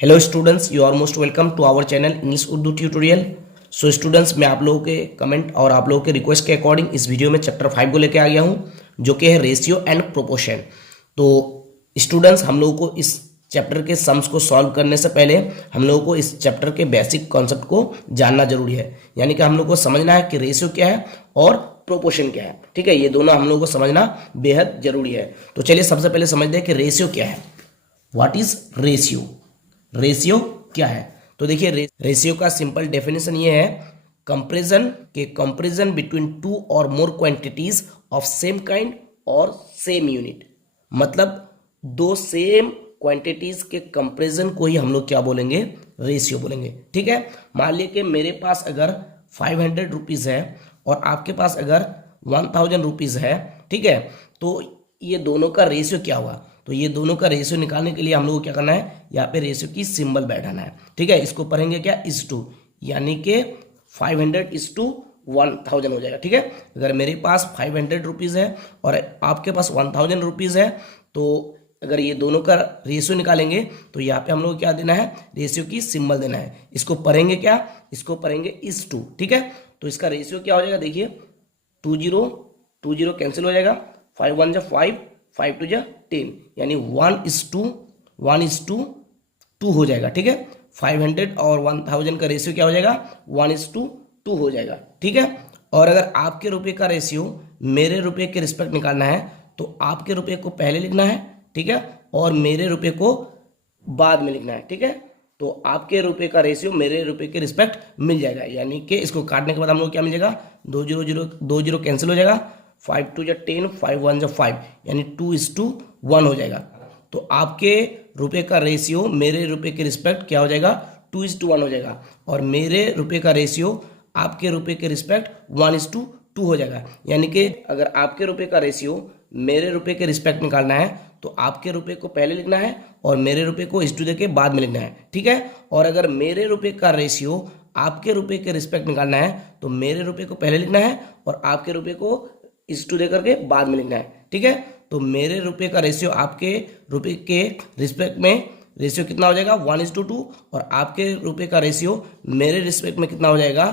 Hello students, you are most welcome to our channel English Urdu tutorial. So students, मैं आप लोगों के comment और आप लोगों के रिक्वेस्ट के अकॉर्डिंग इस वीडियो में चैप्टर 5 को लेकर आ गया हूँ, जो कि है रेशियो एंड प्रोपोर्शन। तो स्टूडेंट्स, हम लोगों को इस चैप्टर के सम्स को सॉल्व करने से पहले हम लोगों को इस चैप्टर के बेसिक कॉन्सेप्ट को जानना जरूरी है। यानी कि हम लोग को समझना है कि रेशियो क्या है और प्रोपोर्शन क्या है। ठीक है, ये दोनों हम लोग को समझना बेहद जरूरी है। तो चलिए सबसे पहले समझते हैं कि रेशियो क्या है। What is ratio? रेशियो क्या है? तो देखिए, रेशियो का सिंपल डेफिनेशन ये है, कंपैरिजन बिटवीन टू और मोर क्वांटिटीज ऑफ सेम काइंड और सेम यूनिट। मतलब दो सेम क्वांटिटीज के कंपैरिजन को ही हम लोग क्या बोलेंगे? रेशियो बोलेंगे। ठीक है, मान लीजिए कि मेरे पास अगर 500 रुपीज है और आपके पास अगर 1000 रुपीज है। ठीक है, तो ये दोनों का रेशियो क्या हुआ? तो ये दोनों का रेशियो निकालने के लिए हम लोग को क्या करना है? यहाँ पे रेशियो की सिंबल बैठाना है। ठीक है, इसको पढ़ेंगे क्या? इज टू, यानी कि 500 इज टू 1000 हो जाएगा। ठीक है, अगर मेरे पास 500 रुपीज है और आपके पास 1000 रुपीज है, तो अगर ये दोनों का रेशियो निकालेंगे तो यहाँ पे हम लोग को क्या देना है? रेशियो की सिंबल देना है। इसको पढ़ेंगे क्या? इसको पढ़ेंगे इज टू। ठीक है, तो इसका रेशियो क्या हो जाएगा? देखिए, 20 कैंसिल हो जाएगा, 5 1 जा 5, 5 2 जा 10, यानी 1:2 हो जाएगा। ठीक है, 500 और 1000 का रेशियो क्या हो जाएगा? 1:2 हो जाएगा। ठीक है, और अगर आपके रुपए का रेशियो मेरे रुपए के रिस्पेक्ट निकालना है तो आपके रुपए को पहले लिखना है। ठीक है, और मेरे रुपए को बाद में लिखना है। ठीक है, तो आपके रुपए का रेशियो मेरे रुपए के रिस्पेक्ट मिल जाएगा। यानी कि इसको काटने के बाद हम लोग क्या मिल जाएगा? 2 0 कैंसिल हो जाएगा, 5 2 जा 10, 5 1 जा 5, यानी 2:1 हो जाएगा। तो आपके रुपए का रेशियो मेरे रुपए के रिस्पेक्ट क्या हो जाएगा? 2:1 हो जाएगा, और मेरे रुपए का रेशियो आपके रुपए के रिस्पेक्ट 1:2 हो जाएगा। यानी कि अगर आपके रुपए का रेशियो मेरे रुपए के रिस्पेक्ट निकालना है तो आपके रुपए को पहले लिखना है और मेरे रुपए को इस टू दे के बाद में लिखना है। ठीक है, और अगर मेरे रुपए का रेशियो आपके रुपए के रिस्पेक्ट निकालना है तो मेरे रुपए को पहले लिखना है और आपके रुपए को इस टू दे करके बाद में लिखना है। ठीक है, तो मेरे रुपए का रेशियो आपके रुपए के रिस्पेक्ट में रेशियो कितना हो जाएगा? 1:2, और आपके रुपए का रेशियो मेरे रिस्पेक्ट में कितना हो जाएगा?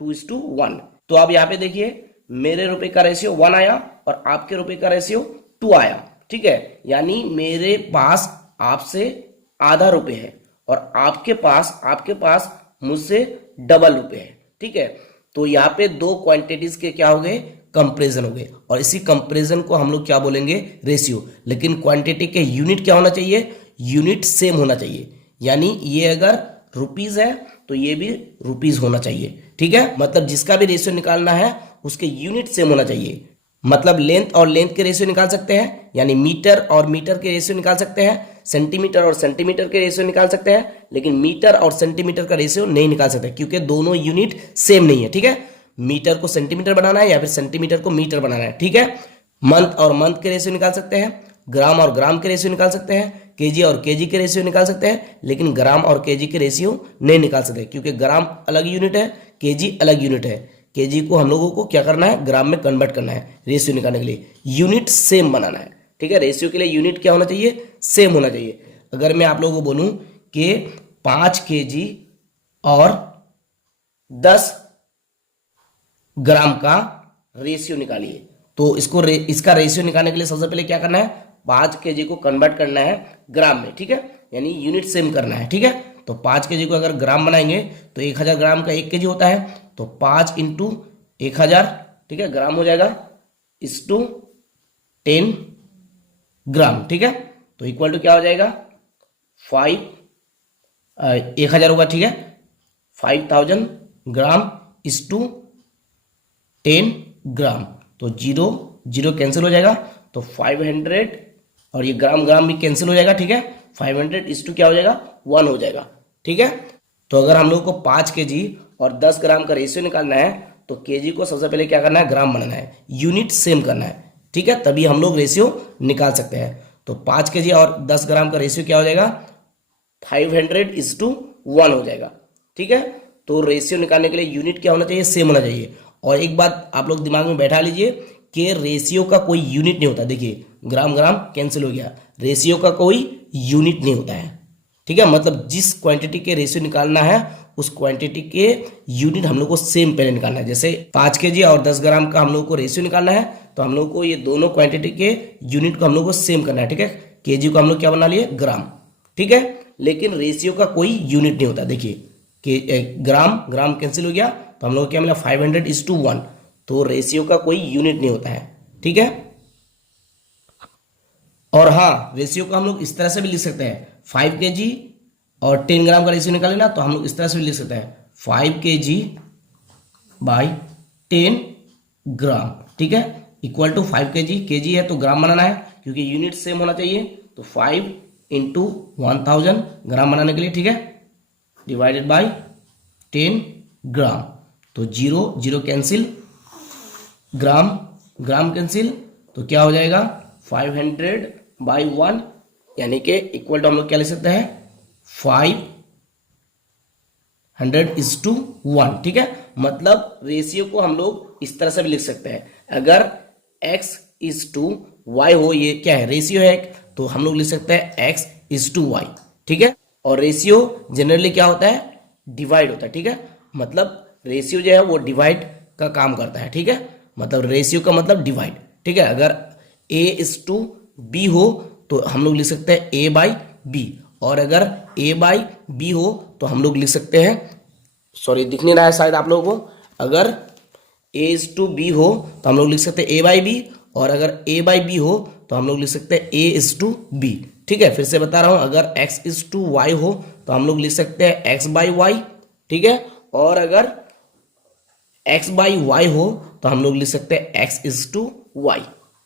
2:1। तो आप यहाँ पे देखिए, मेरे रुपए का रेशियो 1 आया और आपके रुपए का रेशियो 2 आया। ठीक है, यानी मेरे पास आपसे आधा रुपए है और आपके पास मुझसे डबल रुपए है। ठीक है, तो यहाँ पे दो क्वांटिटीज के क्या हो गए? कंपैरिजन हो गए, और इसी कंपैरिजन को हम लोग क्या बोलेंगे? रेशियो। लेकिन क्वांटिटी के यूनिट क्या होना चाहिए? यूनिट सेम होना चाहिए। यानी ये अगर रुपीज है तो ये भी रुपीज होना चाहिए। ठीक है, मतलब जिसका भी रेशियो निकालना है उसके यूनिट सेम होना चाहिए। मतलब लेंथ और लेंथ के रेशियो निकाल सकते हैं, यानी मीटर और मीटर के रेशियो निकाल सकते हैं, सेंटीमीटर और सेंटीमीटर के रेशियो निकाल सकते हैं, लेकिन मीटर और सेंटीमीटर का रेशियो नहीं निकाल सकते क्योंकि दोनों यूनिट सेम नहीं है। ठीक है, मीटर को सेंटीमीटर बनाना है या फिर सेंटीमीटर को मीटर बनाना है। ठीक है, मंथ और मंथ के रेशियो निकाल सकते हैं, ग्राम और ग्राम के रेशियो निकाल सकते हैं, केजी और केजी के रेशियो निकाल सकते हैं, लेकिन ग्राम और केजी के रेशियो नहीं निकाल सकते क्योंकि ग्राम अलग यूनिट है, केजी अलग यूनिट है। केजी को हम लोगों को क्या करना है? ग्राम में कन्वर्ट करना है रेशियो निकालने के लिए। यूनिट सेम बनाना है। ठीक है, रेशियो के लिए यूनिट क्या होना चाहिए? सेम होना चाहिए। अगर मैं आप लोगों को बोलूं कि 5 केजी और 10 ग्राम का रेशियो निकालिए, तो इसका रेशियो निकालने के लिए सबसे पहले क्या करना है? 5 केजी को कन्वर्ट करना है ग्राम में। ठीक है, यानी यूनिट सेम करना है। ठीक है, तो 5 केजी को अगर ग्राम बनाएंगे तो 1000 ग्राम का 1 केजी होता है, तो 5 × 1000, ठीक है, ग्राम हो जाएगा, इस टू 10 ग्राम। ठीक है, तो इक्वल टू क्या हो जाएगा? 1000 होगा। ठीक है, 5000 ग्राम इस टू 10 ग्राम, तो 0 0 कैंसिल हो जाएगा, तो 500 और ये ग्राम ग्राम भी कैंसिल हो जाएगा। ठीक है, 500 इस टू क्या हो जाएगा? 1 हो जाएगा। ठीक है, तो अगर हम लोग को 5 केजी और 10 ग्राम का रेशियो निकालना है तो केजी को सबसे पहले क्या करना है? ग्राम बनाना है, यूनिट सेम करना है। ठीक है, तभी हम लोग रेशियो निकाल सकते हैं। तो 5 केजी और 10 ग्राम का रेशियो क्या हो जाएगा? 500:1 हो जाएगा। ठीक है, तो रेशियो निकालने के लिए यूनिट क्या होना चाहिए? सेम होना चाहिए। और एक बात आप लोग दिमाग में बैठा लीजिए कि रेशियो का कोई यूनिट नहीं होता। देखिए, ग्राम ग्राम कैंसिल हो गया, रेशियो का कोई यूनिट नहीं होता है। ठीक है, मतलब जिस क्वांटिटी के रेशियो निकालना है उस क्वांटिटी के यूनिट हम लोग को सेम पहले निकालना है। जैसे 5 केजी और 10 ग्राम का हम लोग को रेशियो निकालना है, तो हम लोग को ये दोनों क्वांटिटी के यूनिट को हम लोग को सेम करना है। ठीक है, केजी को हम लोग क्या बना लिए, ग्राम। ठीक है, लेकिन रेशियो का कोई यूनिट नहीं होता। देखिए कि ग्राम ग्राम कैंसिल हो गया, तो हम लोग को क्या मिला, 500:1। तो रेशियो का कोई यूनिट नहीं होता है। ठीक है, और हाँ, रेशियो को हम लोग इस तरह से भी लिख सकते हैं, 5 केजी और 10 ग्राम का रेशियो निकाले ना, तो हम लोग इस तरह से भी लिख सकते हैं, 5 केजी बाई 10 ग्राम। ठीक है, इक्वल टू 5 केजी, केजी है तो ग्राम बनाना है क्योंकि यूनिट सेम होना चाहिए। तो 5 इंटू 1000 ग्राम बनाने के लिए, ठीक है, डिवाइडेड बाई 10 ग्राम। तो 0 0 कैंसिल, ग्राम ग्राम कैंसिल, तो क्या हो जाएगा, 500/1, यानी कि इक्वल टू हम लोग क्या लिख सकते हैं, 500:1। ठीक है, मतलब रेशियो को हम लोग इस तरह से भी लिख सकते हैं। अगर x:y हो, ये क्या है, रेशियो है, तो हम लोग लिख सकते हैं x:y। ठीक है, और रेशियो जनरली क्या होता है, डिवाइड होता है। ठीक है, मतलब रेशियो जो है वो डिवाइड का काम करता है। ठीक है, मतलब रेशियो का मतलब डिवाइड। ठीक है, अगर a:b हो तो हम लोग लिख सकते हैं a/b, और अगर a/b हो तो हम लोग लिख सकते हैं, सॉरी दिख नहीं रहा है शायद आप लोगों को, अगर a:b हो तो हम लोग लिख सकते हैं a/b, और अगर a/b हो तो हम लोग लिख सकते हैं a:b। ठीक है, फिर से बता रहा हूं, अगर x:y हो तो हम लोग लिख सकते हैं x/y। ठीक है, और अगर x/y हो तो हम लोग लिख सकते हैं x:y।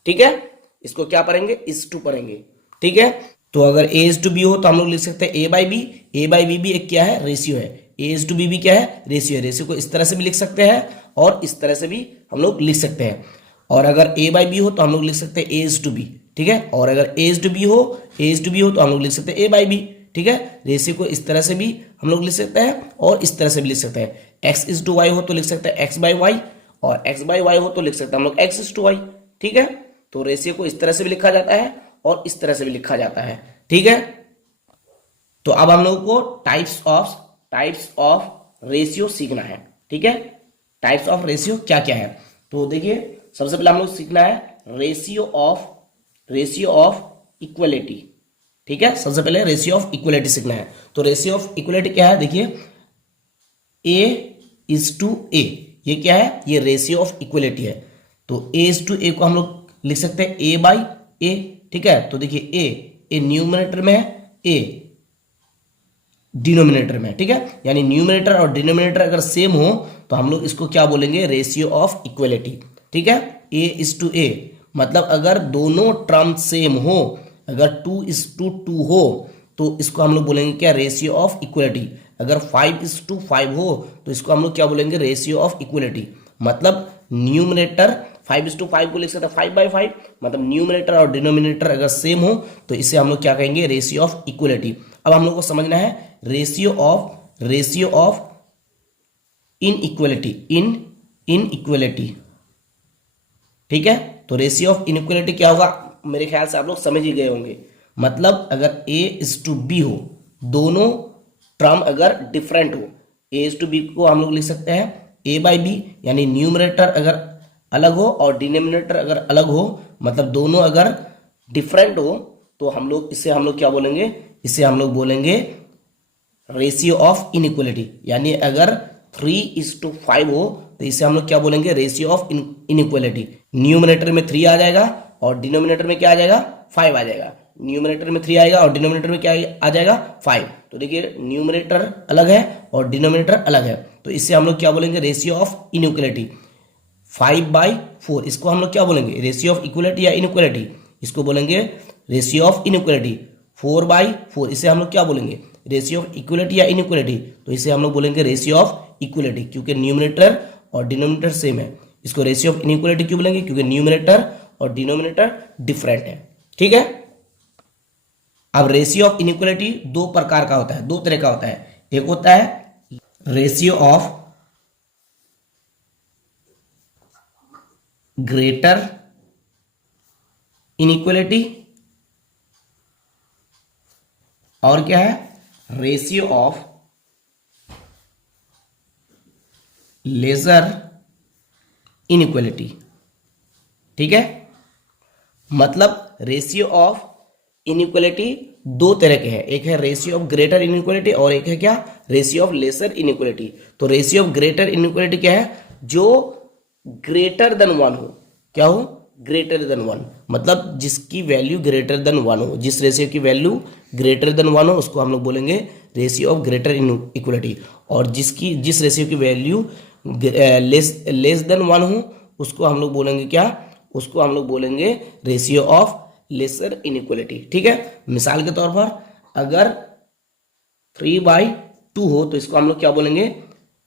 ठीक है, इसको क्या पढ़ेंगे, इस टू पढ़ेंगे। ठीक है, तो अगर a:b हो तो हम लोग लिख सकते हैं a/b। a/b भी एक क्या है, रेशियो है। a:b भी क्या है, रेशियो है। रेशियो को इस तरह से भी लिख सकते हैं और इस तरह से भी हम लोग लिख सकते हैं। और अगर a/b हो तो हम लोग लिख सकते हैं a:b। ठीक है, और अगर a:b हो तो हम लोग लिख सकते हैं a/b। ठीक है, रेशियो को इस तरह से भी हम लोग लिख सकते हैं और इस तरह से भी लिख सकते हैं। x:y हो तो लिख सकते हैं x/y, और x/y हो तो लिख सकते हैं हम लोग x:y। ठीक है, तो रेशियो को इस तरह से भी लिखा जाता है और इस तरह से भी लिखा जाता है। ठीक है, तो अब हम लोगों को टाइप्स ऑफ रेशियो सीखना है। ठीक है, टाइप्स ऑफ रेशियो क्या क्या है, तो देखिए सबसे पहले हम लोग सीखना है रेशियो ऑफ इक्वलिटी। ठीक है, सबसे पहले रेशियो ऑफ इक्वलिटी सीखना है। तो रेशियो ऑफ इक्वलिटी क्या है, देखिए a:a, ये क्या है, ये रेशियो ऑफ इक्वलिटी है। तो a:a को हम लोग लिख सकते हैं a/a। ठीक है, तो देखिए a न्यूमरेटर में है, a डिनोमिनेटर में। ठीक है, यानी न्यूमरेटर और डिनोमिनेटर अगर सेम हो तो हम लोग इसको क्या बोलेंगे, रेशियो ऑफ इक्वलिटी। ठीक है, a:a, मतलब अगर दोनों टर्म सेम हो, अगर 2:2 हो तो इसको हम लोग बोलेंगे क्या, रेशियो ऑफ इक्वलिटी। अगर 5:5 हो तो इसको हम लोग क्या बोलेंगे, रेशियो ऑफ इक्वलिटी। मतलब न्यूमरेटर 5:5 को लिख सकते हैं 5/5, मतलब न्यूमरेटर और डिनोमिनेटर अगर सेम हो तो इसे हम लोग क्या कहेंगे, रेशियो ऑफ इक्वलिटी। अब हम लोग को समझना है रेशियो ऑफ इनइक्वलिटी, इनइक्वलिटी। ठीक है, तो रेशियो ऑफ इनइक्वलिटी क्या होगा, मेरे ख्याल से आप लोग समझ ही गए होंगे। मतलब अगर a:b हो, दोनों टर्म अगर डिफरेंट हो, a:b को हम लोग लिख सकते हैं a/b, यानी न्यूमरेटर अगर अलग हो और डिनोमिनेटर अगर अलग हो, मतलब दोनों अगर डिफरेंट हो, तो हम लोग इसे हम लोग क्या बोलेंगे, इसे हम लोग बोलेंगे रेशियो ऑफ इनइक्वलिटी। यानी अगर 3:5 हो तो इसे हम लोग क्या बोलेंगे, रेशियो ऑफ इनइक्वलिटी। न्यूमरेटर में 3 आ जाएगा और डिनोमिनेटर में क्या आ जाएगा, 5 आ जाएगा। न्यूमरेटर में 3 आएगा और डिनोमिनेटर में क्या आ जाएगा, 5। तो देखिए न्यूमरेटर अलग है और डिनोमिनेटर अलग है, तो इसे हम लोग क्या बोलेंगे, रेशियो ऑफ इनइक्वलिटी। 5/4 इसको हम लोग क्या बोलेंगे, रेशियो ऑफ इक्वलिटी या इनइक्वलिटी, इसको बोलेंगे रेशियो ऑफ इनइक्वलिटी। 4/4 इसे हम लोग क्या बोलेंगे, रेशियो ऑफ इक्वलिटी या इनइक्वलिटी, तो इसे हम लोग बोलेंगे रेशियो ऑफ इक्वलिटी, क्योंकि न्यूमरेटर और डिनोमिनेटर सेम है। इसको रेशियो ऑफ इनइक्वलिटी क्यों बोलेंगे, क्योंकि न्यूमरेटर और डिनोमिनेटर डिफरेंट है। ठीक है, अब रेशियो ऑफ इनइक्वलिटी दो प्रकार का होता है, दो तरह का होता है। एक होता है रेशियो ऑफ ग्रेटर इनइक्वलिटी, और क्या है, रेशियो ऑफ लेजर इनइक्वालिटी। ठीक है, मतलब रेशियो ऑफ इनइक्वालिटी दो तरह के हैं, एक है रेशियो ऑफ ग्रेटर इनइक्वालिटी और एक है क्या, रेशियो ऑफ लेसर इनइक्वालिटी। तो रेशियो ऑफ ग्रेटर इनइक्वालिटी क्या है, जो ग्रेटर देन वन हो। क्या हो, ग्रेटर देन वन, मतलब जिसकी वैल्यू ग्रेटर देन वन हो, जिस रेशियो की वैल्यू ग्रेटर देन वन हो उसको हम लोग बोलेंगे रेशियो ऑफ ग्रेटर इनइक्वालिटी। और जिस रेशियो की वैल्यू लेस देन वन हो उसको हम लोग बोलेंगे क्या, उसको हम लोग बोलेंगे रेशियो ऑफ लेसर इनइक्वालिटी। ठीक है, मिसाल के तौर पर अगर 3/2 हो तो इसको हम लोग क्या बोलेंगे,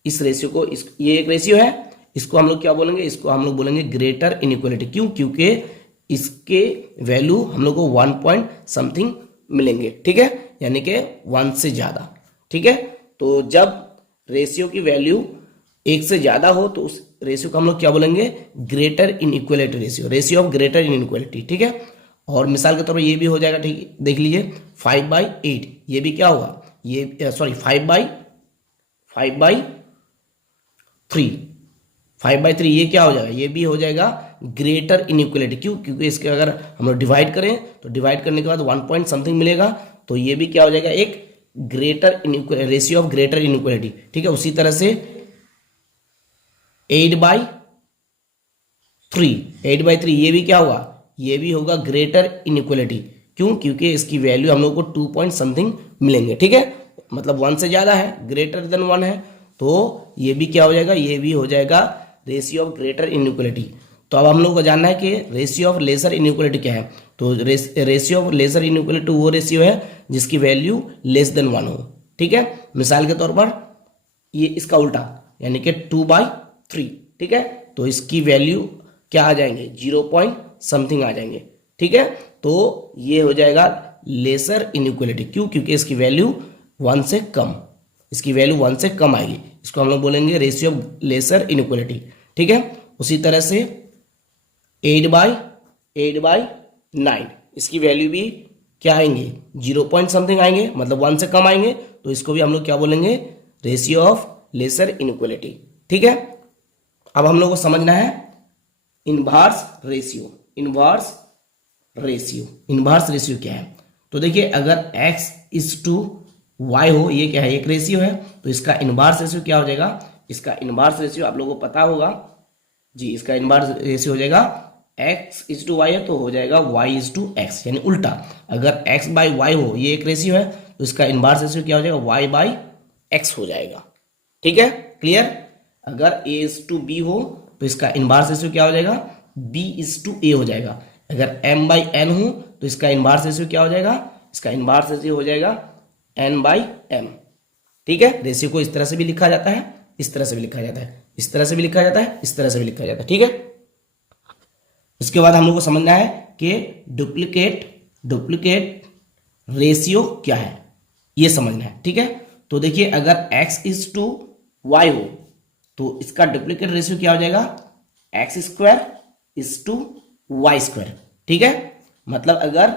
इस रेशियो को, ये एक रेशियो है, इसको हम लोग क्या बोलेंगे, इसको हम लोग बोलेंगे ग्रेटर इनइक्वालिटी। क्यों, क्योंकि इसके वैल्यू हम लोग को 1 पॉइंट समथिंग मिलेंगे। ठीक है, यानी कि 1 से ज्यादा। ठीक है, तो जब रेशियो की वैल्यू 1 से ज्यादा हो तो उस रेशियो को हम लोग क्या बोलेंगे, greater inequality ratio, ratio of greater inequality. ठीक है, और मिसाल के तौर पर ये भी हो जाएगा। ठीक, देख लीजिए 5/8, ये भी क्या होगा, ये सॉरी 5/3 ये क्या हो जाएगा, ये भी हो जाएगा ग्रेटर इनइक्वालिटी। क्यों, क्योंकि इसके अगर हम लोग डिवाइड करें तो डिवाइड करने के बाद 1 पॉइंट समथिंग मिलेगा, तो ये भी क्या हो जाएगा, एक greater inequality, ratio of greater inequality. ठीक है, उसी तरह से 8/3 ये भी क्या होगा, ये भी होगा ग्रेटर इनइक्वालिटी। क्यों, क्योंकि इसकी वैल्यू हम लोग को 2 पॉइंट समथिंग मिलेंगे। ठीक है, मतलब 1 से ज्यादा है, ग्रेटर देन 1 है, तो ये भी क्या हो जाएगा, ये भी हो जाएगा रेशियो ऑफ ग्रेटर इनइक्वालिटी। तो अब हम लोग को जानना है कि रेशियो ऑफ लेसर इनइक्वालिटी क्या है। तो रेशियो ऑफ लेसर इनइक्वालिटी वो रेशियो है जिसकी वैल्यू लेस देन 1 हो। ठीक है, मिसाल के तौर पर ये इसका उल्टा, यानी कि 2/3। ठीक है, तो इसकी वैल्यू क्या आ जाएंगे, 0 पॉइंट समथिंग आ जाएंगे। ठीक है, तो ये हो जाएगा लेसर इनइक्वालिटी। क्यों, क्योंकि इसकी वैल्यू 1 से कम, इसकी वैल्यू 1 से कम आएगी, इसको हम लोग बोलेंगे रेशियो ऑफ लेसर इनइक्वालिटी। ठीक है, उसी तरह से 8/9 इसकी वैल्यू भी क्या आएंगे, 0 पॉइंट समथिंग आएंगे, मतलब 1 से कम आएंगे, तो इसको भी हम लोग क्या बोलेंगे, रेशियो ऑफ लेसर इनइक्वालिटी। ठीक है, अब हम लोग को समझना है इनवर्स रेशियो। इनवर्स रेशियो क्या है, तो देखिए अगर x इज टू y हो, ये क्या है, एक रेशियो है, तो इसका इनवर्स रेशियो क्या हो जाएगा, इसका इनवर्स रेशियो आप लोगों को पता होगा जी, इसका इनवर्स रेशियो हो जाएगा x इज टू वाई है तो हो जाएगा y इज टू एक्स, यानी उल्टा। अगर x/y हो, ये एक रेशियो है, तो इसका इनवर्स रेशियो क्या हो जाएगा, y/x हो जाएगा। ठीक है, क्लियर। अगर a इज टू b हो तो इसका इनवर्स रेशियो क्या हो जाएगा, b इज टू a हो जाएगा। अगर m/n हो तो इसका इनवर्स रेशियो क्या हो जाएगा, इसका इनवर्स रेशियो हो जाएगा n/m। ठीक है, रेशियो को इस तरह से भी लिखा जाता है, इस तरह से भी लिखा जाता है, इस तरह से भी लिखा जाता है, इस तरह से भी लिखा जाता है। ठीक है, इसके बाद हम लोग को समझना है कि डुप्लीकेट रेशियो क्या है, ये समझना है। ठीक है, तो देखिए अगर x इज टू वाई हो तो इसका डुप्लीकेट रेशियो क्या हो जाएगा, x² इज टू y²। ठीक है, मतलब अगर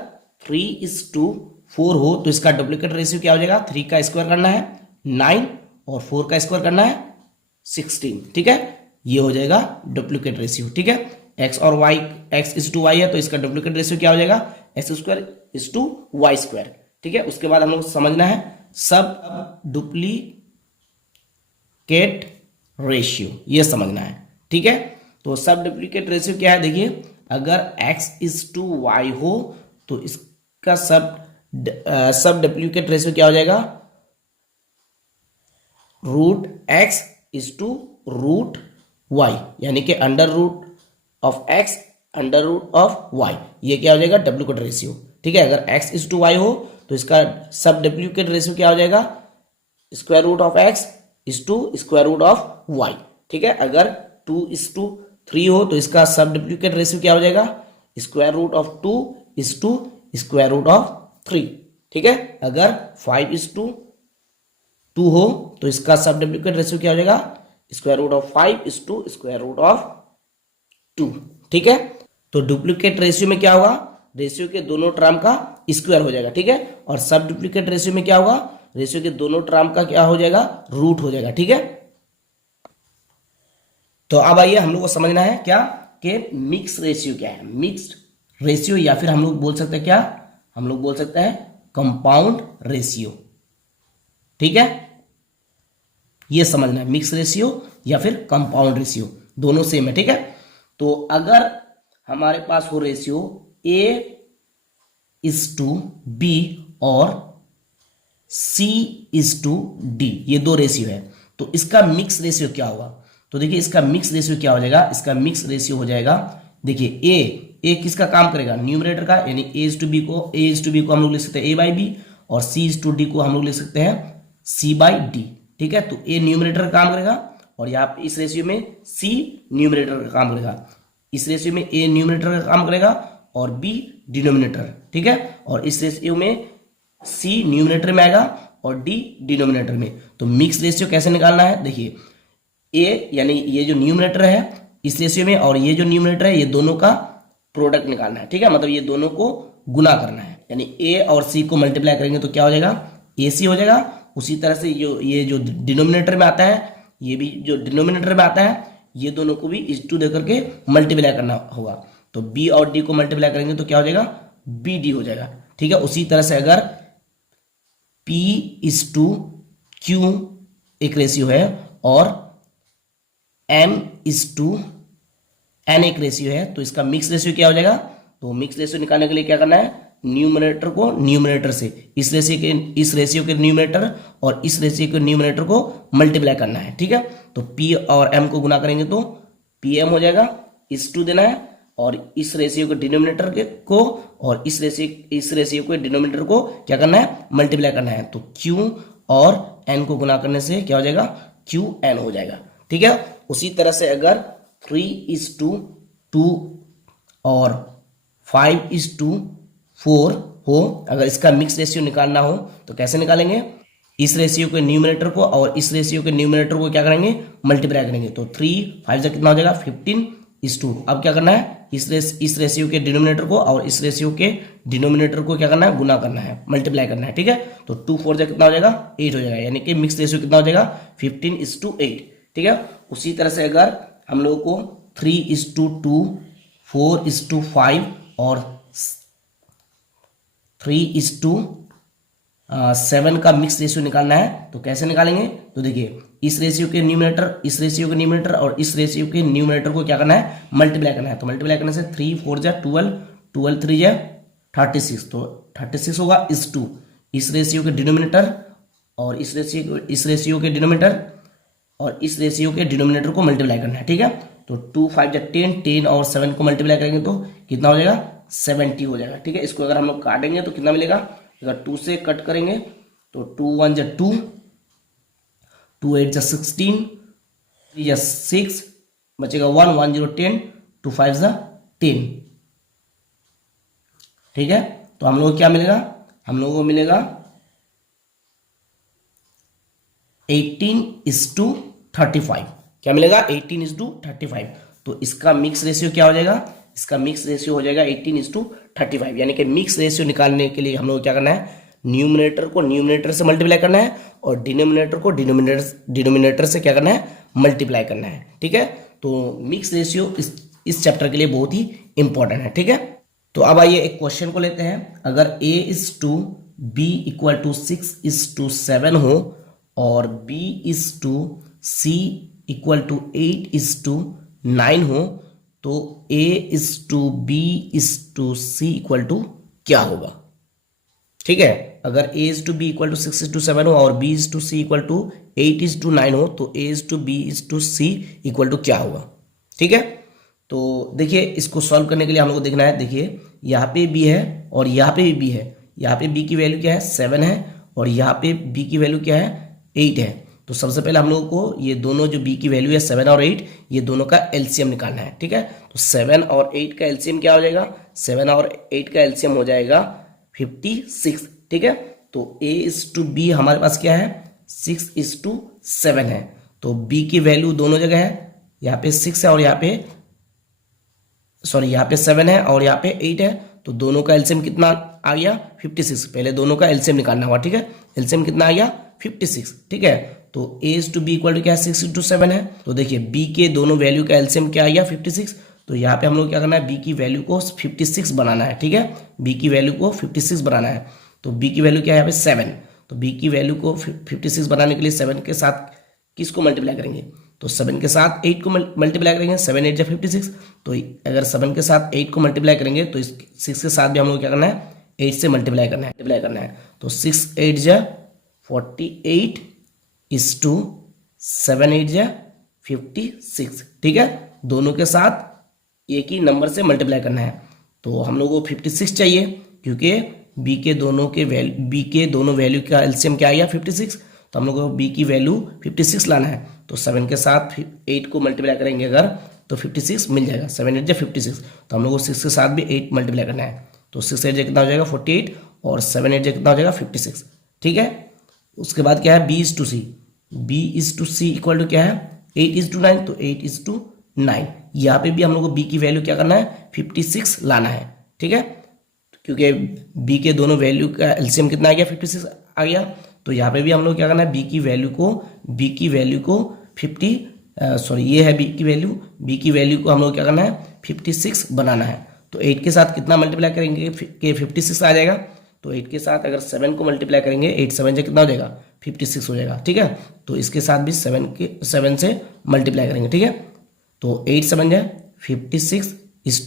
3:4 हो तो इसका डुप्लीकेट रेशियो क्या हो जाएगा, 3 का स्क्वायर करना है 9 और 4 का स्क्वायर करना है 16। ठीक है, ये हो जाएगा डुप्लीकेट रेशियो। ठीक है, x और y, x is to Y है तो इसका डुप्लीकेट रेशियो क्या हो जाएगा, x² इज टू y²। ठीक है, उसके बाद हम लोग समझना है सब डुप्लीकेट रेशियो, ये समझना है। ठीक है, तो सब डुप्लीकेट रेशियो क्या है, देखिए अगर x इज टू वाई हो तो इसका सब डुप्लीकेट रेशियो क्या हो जाएगा, √x इज टू √y, यानी कि √x √y, ये क्या हो जाएगा, डुप्लीकेट रेशियो। ठीक है, अगर x इज टू वाई हो तो इसका सब डुप्लीकेट रेशियो क्या हो जाएगा, √x इज टू √y। ठीक है, अगर 2:3 हो तो इसका सब डुप्लीकेट रेशियो क्या हो जाएगा, √2 इज टू √3। ठीक है, अगर 5:2 हो तो इसका सब डुप्लीकेट रेशियो क्या हो जाएगा, √5 इज टू √2। ठीक है, तो डुप्लीकेट रेशियो में क्या होगा, रेशियो के दोनों टर्म का स्क्वायर हो जाएगा। ठीक है, और सब डुप्लीकेट रेशियो में क्या होगा, रेशियो के दोनों टर्म का क्या हो जाएगा, रूट हो जाएगा। ठीक है, तो अब आइए हम लोग को समझना है क्या कि मिक्स रेशियो क्या है। मिक्स्ड रेशियो या फिर हम लोग बोल सकते हैं क्या, हम लोग बोल सकते हैं कंपाउंड रेशियो। ठीक है, ये समझना है, मिक्स रेशियो या फिर कंपाउंड रेशियो दोनों सेम है। ठीक है, तो अगर हमारे पास हो रेशियो A:B और C:D, ये दो रेशियो है, तो इसका मिक्स रेशियो क्या होगा। तो देखिए इसका मिक्स रेशियो क्या हो जाएगा, इसका मिक्स रेशियो हो जाएगा, देखिए ए किसका काम करेगा, न्यूमरेटर का, यानी A:B को हम लोग लिख सकते हैं A/B और C:D को हम लोग लिख सकते हैं C/D। ठीक है, तो ए न्यूमरेटर का काम करेगा और यहाँ पे इस रेशियो में C न्यूमरेटर का काम करेगा, इस रेशियो में A न्यूमरेटर का काम करेगा और B डिनोमिनेटर। ठीक है, और इस रेशियो में C न्यूमरेटर में आएगा और D डिनोमिनेटर में। तो मिक्स रेशियो कैसे निकालना है, देखिए ए यानी ये जो न्यूमरेटर है इस रेशियो में और ये जो न्यूमरेटर है, ये दोनों का प्रोडक्ट निकालना है। ठीक है, मतलब ये दोनों को गुना करना है, यानी ए और सी को मल्टीप्लाई करेंगे तो क्या हो जाएगा, AC हो जाएगा। उसी तरह से ये जो डिनोमिनेटर में आता है, ये भी जो डिनोमिनेटर में आता है, ये दोनों को भी इस टू दे करके मल्टीप्लाई करना होगा। तो B और D को मल्टीप्लाई करेंगे तो क्या हो जाएगा, BD हो जाएगा। ठीक है, उसी तरह से अगर P:Q एक रेशियो है और M:N एक रेशियो है, तो इसका मिक्स रेशियो क्या हो जाएगा। तो मिक्स रेशियो निकालने के लिए क्या करना है, न्यूमरेटर को न्यूमरेटर से इस रेशियो के न्यूमरेटर और इस रेशियो के न्यूमरेटर को मल्टीप्लाई करना है। ठीक है, तो P और M को गुना करेंगे तो PM हो जाएगा, इस टू देना है और इस रेशियो के डिनोमिनेटर को और इस रेशियो के डिनोमिनेटर को क्या करना है, मल्टीप्लाई करना है। तो Q और N को गुना करने से क्या हो जाएगा, QN हो जाएगा। ठीक है, उसी तरह से अगर 3:2 और 5:4 हो, अगर इसका मिक्स रेशियो निकालना हो तो कैसे निकालेंगे, इस रेशियो के न्यूमरेटर को और इस रेशियो के न्यूमरेटर को क्या करेंगे, मल्टीप्लाई करेंगे। तो 3 5 से कितना हो जाएगा, 15:2। अब क्या करना है, इस रेशियो के डिनोमिनेटर को और इस रेशियो के डिनोमिनेटर को क्या करना है, गुना करना है, मल्टीप्लाई करना है। ठीक है, तो 2 4 से कितना हो जाएगा, 8 हो जाएगा, यानी कि मिक्स रेशियो कितना हो जाएगा, 15:8। ठीक है, उसी तरह से अगर हम लोगों को 3:2 4:5 और 3:7 का मिक्स रेशियो निकालना है तो कैसे निकालेंगे। तो देखिए इस रेशियो के न्यूमरेटर और इस रेशियो के न्यूमरेटर को क्या करना है, मल्टीप्लाई करना है। तो मल्टीप्लाई करने से 3 4 जा 12 12 3 जा 36, तो 36 होगा इस रेशियो के डिनोमिनेटर और इस रेशियो के डिनोमिनेटर और इस रेशियो के डिनोमिनेटर को मल्टीप्लाई करना है। ठीक है, तो 2 5 जा 10 10 और 7 को मल्टीप्लाई करेंगे तो कितना हो जाएगा, 70 हो जाएगा। ठीक है, इसको अगर हम लोग काटेंगे तो कितना मिलेगा, अगर 2 से कट करेंगे तो 2 1 जा 2 2 8 जा 16 3 जा 6 बचेगा 1 1 0 10 2 5 जा 10। ठीक है, तो हम लोग को क्या मिलेगा, हम लोगों को मिलेगा 18:35। क्या मिलेगा, 18:35। तो इसका मिक्स रेशियो क्या हो जाएगा, इसका मिक्स रेशियो हो जाएगा 18:35। यानी कि मिक्स रेशियो निकालने के लिए हम लोग क्या करना है, न्यूमरेटर को न्यूमरेटर से मल्टीप्लाई करना है और डिनोमिनेटर को डिनोमिनेटर से क्या करना है, मल्टीप्लाई करना है। ठीक है, तो मिक्स रेशियो इस चैप्टर के लिए बहुत ही इंपॉर्टेंट है। ठीक है, तो अब आइए एक क्वेश्चन को लेते हैं। अगर A:B = 6:7 हो और B:C = 8:9 हो तो A:B:C = क्या होगा। ठीक है, अगर A:B = 6:7 हो और B:C = 8:9 हो तो A:B:C = क्या होगा। ठीक है, तो देखिए इसको सॉल्व करने के लिए हम लोग को देखना है, देखिए यहाँ पे B है और यहाँ पे भी B है, यहाँ पे B की वैल्यू क्या है, 7 है और यहाँ पे B की वैल्यू क्या है, 8 है। तो सबसे पहले हम लोगों को ये दोनों जो B की वैल्यू है 7 और 8, ये दोनों का एलसीएम निकालना है। ठीक है, तो 7 और 8 का एलसीएम क्या हो जाएगा, 7 और 8 का एलसीएम हो जाएगा 56। ठीक है, तो A:B हमारे पास क्या है, 6:7 है। तो B की वैल्यू दोनों जगह है, यहाँ पे 6 है और यहाँ पे यहाँ पे 7 है और यहाँ पे 8 है, तो दोनों का एलसीएम कितना आ गया, 56। पहले दोनों का एलसीएम निकालना होगा। ठीक है, एलसीएम कितना आ गया 56, ठीक है। तो a is to B equal to क्या है 6:7 है। तो देखिए b के दोनों वैल्यू का एलसीएम क्या आ गया 56। तो यहाँ पे हम लोग क्या करना है, b की वैल्यू को 56 बनाना है, ठीक है। b की वैल्यू को 56 बनाना है। तो b की वैल्यू क्या है यहाँ पे 7। तो b की वैल्यू को 56 बनाने के लिए 7 के साथ किसको मल्टीप्लाई करेंगे, तो 7 के साथ 8 को मल्टीप्लाई करेंगे, 7 8 जा 56। तो अगर 7 के साथ 8 को मल्टीप्लाई करेंगे तो इस 6 के साथ भी हम लोग क्या करना है 8 से मल्टीप्लाई करना है। तो 6 8 जा 48 इज टू 7 8 जा 56, ठीक है। दोनों के साथ एक ही नंबर से मल्टीप्लाई करना है। तो हम लोग को 56 चाहिए क्योंकि b के दोनों वैल्यू का एलसीएम क्या आया 56। तो हम लोग को b की वैल्यू 56 लाना है। तो 7 के साथ 8 को मल्टीप्लाई करेंगे अगर तो 56 मिल जाएगा, 7 8 जा 56। तो हम लोग को 6 के साथ भी 8 मल्टीप्लाई करना है। तो 6 8 जा कितना हो जाएगा 48 और 7 8 जा कितना हो जाएगा 56, ठीक है। उसके बाद क्या है b is to C equal to क्या है 8 इज टू 9। तो 8 इज टू 9। यहाँ पे भी हम लोग को b की वैल्यू क्या करना है 56 लाना है, ठीक है। क्योंकि b के दोनों वैल्यू का एलसीएम कितना आ गया 56 आ गया। तो यहाँ पे भी हम लोग क्या करना है b की वैल्यू को 50 ये है b की वैल्यू को हम लोग क्या करना है 56 बनाना है। तो 8 के साथ कितना मल्टीप्लाई करेंगे कि 56 आ जाएगा। तो 8 के साथ अगर 7 को मल्टीप्लाई करेंगे 8 7 से कितना हो जाएगा 56 हो जाएगा, ठीक है। तो इसके साथ भी 7 से मल्टीप्लाई करेंगे, ठीक है। तो 8 7 जा 56 इज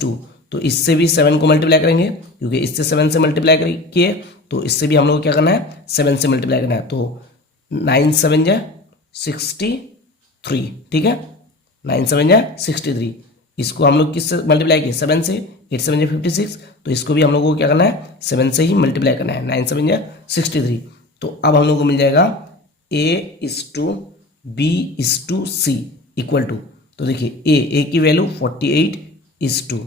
टू। तो इससे भी 7 को मल्टीप्लाई करेंगे क्योंकि इससे 7 से मल्टीप्लाई किए तो इससे भी हम लोग क्या करना है 7 से मल्टीप्लाई करना है। तो 9 7 जा 63, ठीक है। 9 7 जा 63। इसको हम लोग किससे मल्टीप्लाई किए 7 से, 8 7 जा 56। तो इसको भी हम लोग को क्या करना है 7 से ही मल्टीप्लाई करना है, 9 7 जा 63। तो अब हम लोग को मिल जाएगा a is to b is to c equal to. तो देखिए a की वैल्यू 48 इज टू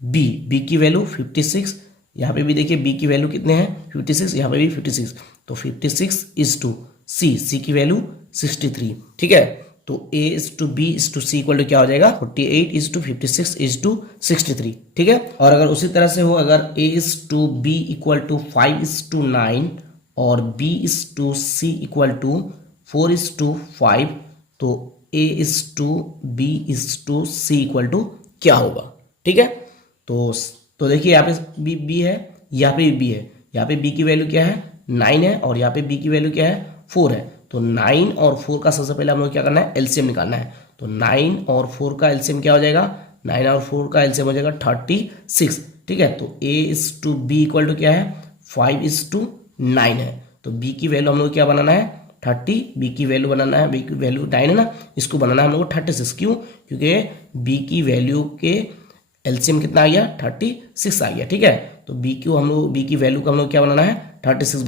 b की वैल्यू 56। यहाँ पे भी देखिए b की वैल्यू कितने हैं 56, यहाँ पे भी 56। तो 56 इज टू c की वैल्यू 63, ठीक है। तो a is to b is to c equal to क्या हो जाएगा 48 इज टू 56 इज टू 63, ठीक है। और अगर उसी तरह से हो अगर a is to b equal to 5 is to 9 और b is to c equal to 4 is to 5 तो a is to b is to c equal to क्या होगा, ठीक है। तो देखिए यहाँ पे b है, यहाँ पे b है। यहाँ पे b की वैल्यू क्या है 9 है और यहाँ पे b की वैल्यू क्या है 4 है। तो 9 और 4 का सबसे पहले हम लोग क्या करना है एलसीएम निकालना है। तो 9 और 4 का एलसीएम क्या हो जाएगा 9 और 4 का एलसीएम हो जाएगा 36, ठीक है। तो a is to b equal to क्या है 5 इज टू 9 है। तो b की वैल्यू हम लोग क्या बनाना है 30, b की वैल्यू बनाना है, b की वैल्यू 9 है ना, इसको बनाना है हम लोग 36। क्यों, क्योंकि b की वैल्यू के एलसीएम कितना आ गया 36 आ गया, ठीक है। तो b की वैल्यू को हम लोग क्या बनाना है 36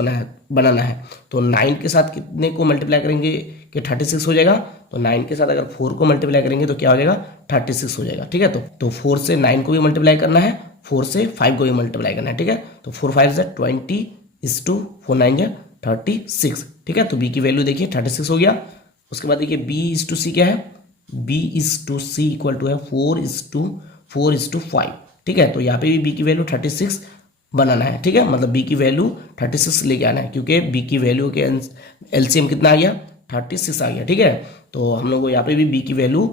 बनाना है। तो 9 के साथ कितने को मल्टीप्लाई करेंगे कि 36 हो जाएगा। तो 9 के साथ अगर 4 को मल्टीप्लाई करेंगे तो क्या हो जाएगा 36 हो जाएगा, ठीक है। तो 4 से 9 को भी मल्टीप्लाई करना है, 4 से 5 को भी मल्टीप्लाई करना है, ठीक है। तो 4 5 से 20 इज टू 4 9 जा 36, ठीक है। तो b की वैल्यू देखिए 36 हो गया। उसके बाद देखिए b इज टू c क्या है, b is to c equal to है 4 इज टू 5, ठीक है। तो यहाँ पे भी b की वैल्यू 36 बनाना है, ठीक है। मतलब b की वैल्यू 36 लेके आना है क्योंकि b की वैल्यू के एलसीएम कितना आ गया 36 आ गया, ठीक है। तो हम लोग को यहाँ पे भी b की वैल्यू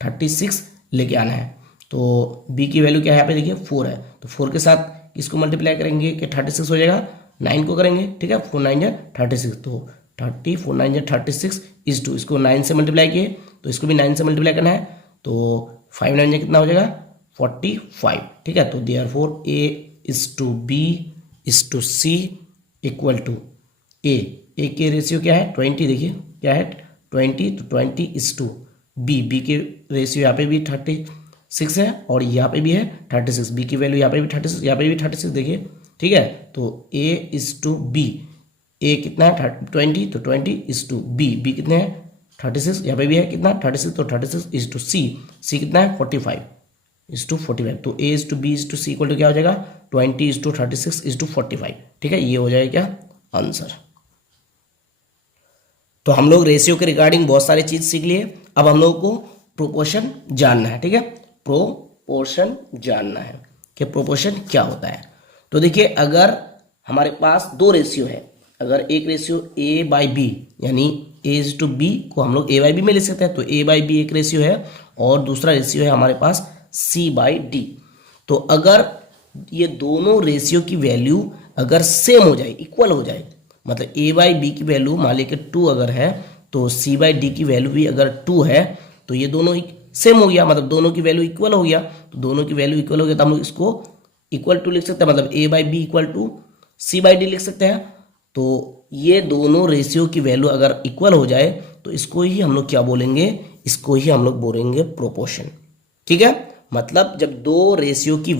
36 लेके आना है। तो b की वैल्यू क्या है यहाँ पे देखिए 4 है। तो 4 के साथ इसको मल्टीप्लाई करेंगे कि 36 हो जाएगा, 9 को करेंगे, ठीक है। 4 9 जा 36। तो 30 4 9 जा 36 इज टू इसको 9 से मल्टीप्लाई किए तो इसको भी 9 से मल्टीप्लाई करना है। तो 5 9 जा कितना हो जाएगा 45, ठीक है। तो therefore a is to b is to c equal to a के रेशियो क्या है 20, देखिए क्या है 20। तो 20 इज टू b के रेशियो यहाँ पे भी 36 है और यहाँ पे भी है 36। b की वैल्यू यहाँ पे भी 36, यहाँ पे भी 36 देखिए, ठीक है। तो a is to b, a कितना है 20, तो 20 इज टू b कितने हैं 36, यहाँ पे भी है कितना 36, तो 36 इज टू c कितना है 45 इज टू 45। तो a is to b is to c equal to क्या हो जाएगा 20 इज टू 36 इज टू 45, ठीक है। ये हो जाएगा क्या आंसर। तो हम लोग रेशियो के रिगार्डिंग बहुत सारी चीज सीख लिए। अब हम लोगों को प्रोपोर्शन जानना है, ठीक है। प्रोपोर्शन जानना है कि प्रोपोर्शन क्या होता है। तो देखिए अगर हमारे पास दो रेशियो है अगर एक रेशियो ए बाई बी यानी ए इज टू बी को हम लोग ए बाई बी में लिख सकते हैं, तो ए बाई बी एक रेशियो है और दूसरा रेशियो है हमारे पास सी बाई डी। तो अगर ये दोनों रेशियो की वैल्यू अगर सेम हो जाए, इक्वल हो जाए, मतलब ए बाई बी की वैल्यू मान लीजिए 2 अगर है तो सी बाई डी की वैल्यू भी अगर 2 है, तो ये दोनों सेम हो गया, मतलब दोनों की वैल्यू इक्वल हो गया। तो दोनों की वैल्यू इक्वल हो गया तो हम लोग इसको इक्वल टू लिख सकते हैं, मतलब ए by B equal to C by D लिख सकते हैं। तो ये दोनों रेशियो की वैल्यू अगर इक्वल हो जाए तो इसको ही हम लोग क्या बोलेंगे, इसको ही हम लोग बोलेंगे प्रोपोर्शन। ठीक है, मतलब जब दो रेशियो की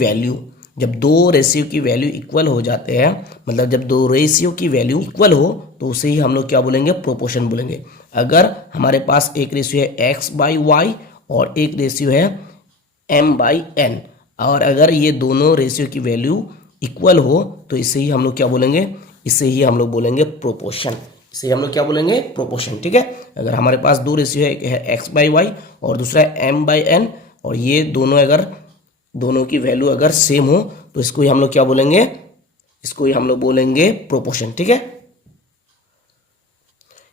वैल्यू इक्वल हो जाते हैं, मतलब जब दो रेशियो की वैल्यू इक्वल हो तो उसे ही हम लोग क्या बोलेंगे, प्रोपोर्शन बोलेंगे। अगर हमारे पास एक रेशियो है एक्स बाई वाई और एक रेशियो है एम बाई एन, और अगर ये दोनों रेशियो की वैल्यू इक्वल हो तो इसे ही हम लोग क्या बोलेंगे, इसे ही हम लोग बोलेंगे प्रोपोर्शन। इसे हम लोग क्या बोलेंगे, प्रोपोर्शन। ठीक है, अगर हमारे पास दो रेशियो है, एक है एक्स बाई वाई और दूसरा है एम बाई एन, और ये दोनों अगर दोनों की वैल्यू अगर सेम हो तो इसको ही हम लोग क्या बोलेंगे, इसको ही हम लोग बोलेंगे प्रोपोर्शन। ठीक है,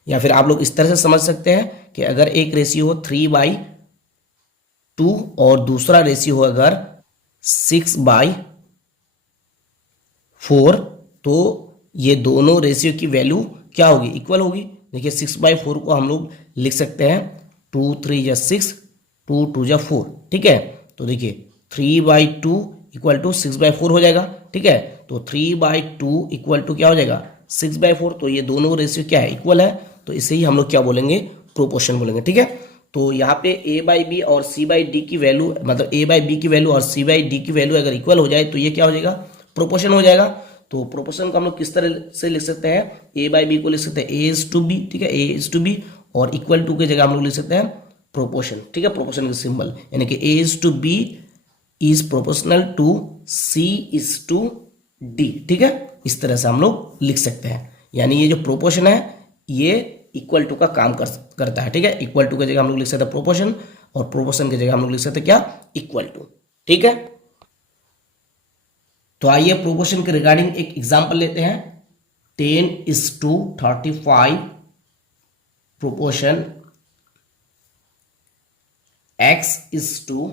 या फिर आप लोग इस तरह से समझ सकते हैं कि अगर एक रेशियो हो 3/2 और दूसरा रेशियो हो अगर 6/4, तो ये दोनों रेशियो की वैल्यू क्या होगी, इक्वल होगी। देखिए 6/4 को हम लोग लिख सकते हैं 2 3 या 6, 2 2 या 4। ठीक है, तो देखिए 3/2 इक्वल टू 6/4 हो जाएगा। ठीक है, तो 3/2 इक्वल टू क्या हो जाएगा, 6/4। तो ये दोनों रेशियो क्या है, इक्वल है, तो इसे ही हम लोग क्या बोलेंगे, प्रोपोर्शन बोलेंगे। ठीक है, तो यहाँ पे ए बाई बी और सी बाई डी की वैल्यू, मतलब ए बाई बी की वैल्यू और सी बाई डी की वैल्यू अगर इक्वल हो जाए तो ये क्या हो जाएगा, प्रोपोर्शन हो जाएगा। तो प्रोपोर्शन को हम लोग किस तरह से लिख सकते हैं, ए बाई बी को लिख सकते हैं ए इज टू बी। ठीक है, ए इज टू बी, और इक्वल टू की जगह हम लोग लिख सकते हैं प्रोपोर्शन। ठीक है, प्रोपोर्शन का सिंबल यानी कि A is to B is proportional to C is to D. ठीक है, इस तरह से हम लोग लिख सकते हैं, यानी ये जो प्रोपोर्शन है ये इक्वल टू का काम करता है। ठीक है, इक्वल टू की जगह हम लोग लिख सकते हैं प्रोपोर्शन, और प्रोपोर्शन की जगह हम लोग लिख सकते हैं क्या, इक्वल टू। ठीक है, तो आइए प्रोपोर्शन के रिगार्डिंग एक एग्जांपल लेते हैं। 10:35 प्रोपोर्शन x इज टू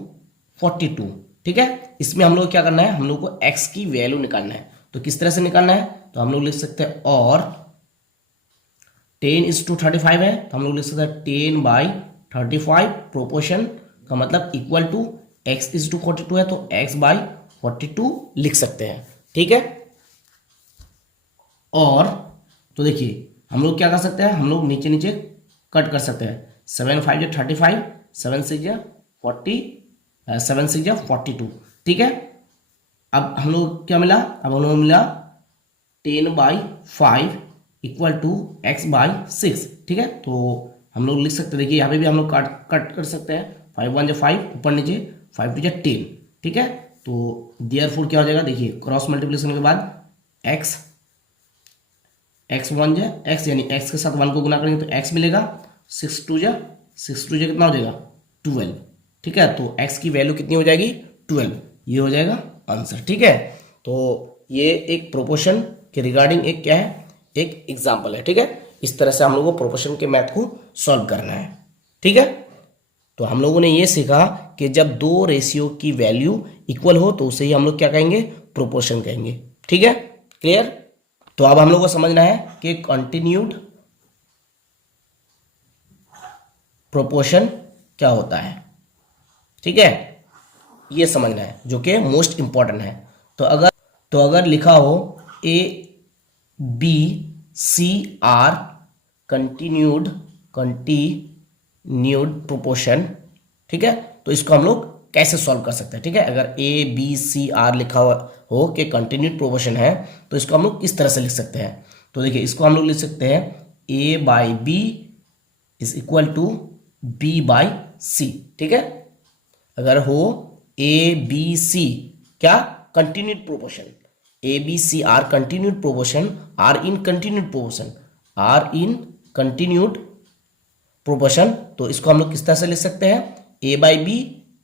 42। ठीक है, इसमें हम लोग क्या करना है, हम लोग को x की वैल्यू निकालना है। तो किस तरह से निकालना है, तो हम लोग लिख सकते हैं, और 10:35 है तो हम लोग लिख सकते हैं 10/35। प्रोपोर्शन का मतलब equal to x is to 42 है तो x/42 लिख सकते हैं। ठीक है, और तो देखिए हम लोग क्या कर सकते हैं, हम लोग नीचे नीचे कट कर सकते हैं। 7 5 या 35, 7 6 या 40, 7 6 या 42। ठीक है, अब हम लोग क्या मिला, अब हम लोग मिला 10/5 इक्वल टू x/6। ठीक है, तो हम लोग लिख सकते हैं, देखिए यहाँ पे भी हम लोग कट कर सकते हैं। 5 1 या 5, ऊपर नीचे 5 2 या 10। ठीक है, तो देयरफॉर क्या हो जाएगा, देखिए क्रॉस मल्टीप्लिकेशन के बाद x 1 या x, यानी x के साथ 1 को गुना करेंगे तो x मिलेगा। 6 2 या कितना हो जाएगा, 12। ठीक है, तो x की वैल्यू कितनी हो जाएगी, 12। ये हो जाएगा आंसर। ठीक है, तो ये एक प्रोपोर्शन के रिगार्डिंग एक क्या है, एक एग्जाम्पल है। ठीक है, इस तरह से हम लोगों को प्रोपोर्शन के मैथ को सॉल्व करना है। ठीक है, तो हम लोगों ने ये सीखा कि जब दो रेशियो की वैल्यू इक्वल हो तो उसे ही हम लोग क्या कहेंगे, प्रोपोर्शन कहेंगे। ठीक है, क्लियर। तो अब हम लोग को समझना है कि कंटिन्यूड प्रोपोर्शन क्या होता है। ठीक है, ये समझना है जो कि मोस्ट इंपॉर्टेंट है। तो अगर लिखा हो A B C are continued proportion, ठीक है, तो इसको हम लोग कैसे सॉल्व कर सकते हैं। ठीक है, अगर ए बी सी आर लिखा हो कि कंटिन्यूड प्रोपोर्शन है तो इसको हम लोग किस तरह से लिख सकते हैं। तो देखिए इसको हम लोग लिख सकते हैं ए by B is equal to B by सी। ठीक है, अगर हो ए बी सी क्या, continued proportion, A B C are continued proportion, are in continued proportion, तो इसको हम लोग किस तरह से लिख सकते हैं, ए by B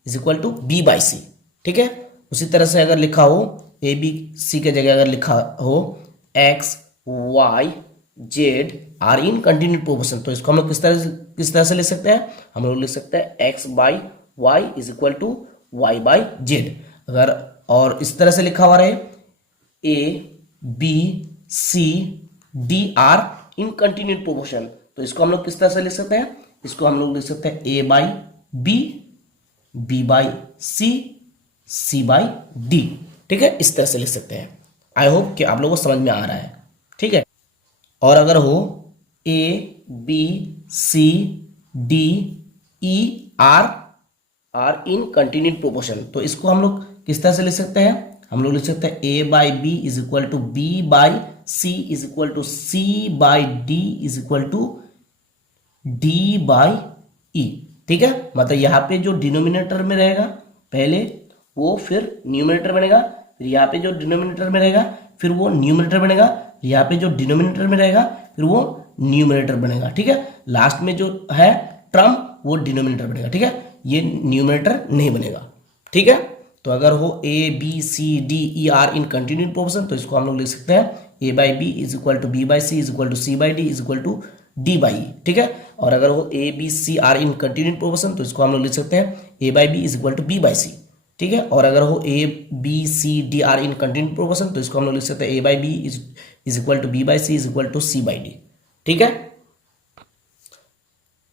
is equal to B by सी। ठीक है, उसी तरह से अगर लिखा हो ए बी सी के जगह अगर लिखा हो X Y Z are in continued proportion. तो इसको हम लोग किस तरह से लिख सकते हैं, हम लोग लिख सकते हैं X by Y is equal to Y by Z. अगर और इस तरह से लिखा हुआ रहे A B C D are in continued proportion, तो इसको हम लोग किस तरह से लिख सकते हैं, इसको हम लोग लिख सकते हैं ए by B by C by D. ठीक है, इस तरह से लिख सकते हैं। आई होप कि आप लोगों को समझ में आ रहा है। ठीक है, और अगर हो A B C D E are in continued proportion, तो इसको हम लोग किस तरह से लिख सकते हैं, हम लोग लिख सकते हैं ए by B is equal to B by C is equal to C by D is equal to D by ई। ठीक है, मतलब यहाँ पे जो डिनोमिनेटर में रहेगा पहले वो फिर न्यूमरेटर बनेगा, फिर यहाँ पे जो डिनोमिनेटर में रहेगा फिर वो न्यूमरेटर बनेगा, यहाँ पे जो डिनोमिनेटर में रहेगा फिर वो न्यूमरेटर बनेगा। ठीक है, लास्ट में जो है टर्म वो डिनोमिनेटर बनेगा। ठीक है, ये न्यूमरेटर नहीं बनेगा। ठीक है, तो अगर हो A B C D E are in continued proportion, तो इसको हम लोग लिख सकते हैं ए by B is equal to B by C is equal to C by D is equal to D by ई। ठीक है, और अगर हो A B C are in continued proportion, तो इसको हम लोग लिख सकते हैं ए by B is equal to B by सी। ठीक है, और अगर हो A B C D are in continued proportion, तो इसको हम लोग लिख सकते हैं ए by B is equal to B by C is equal to C by D. ठीक है,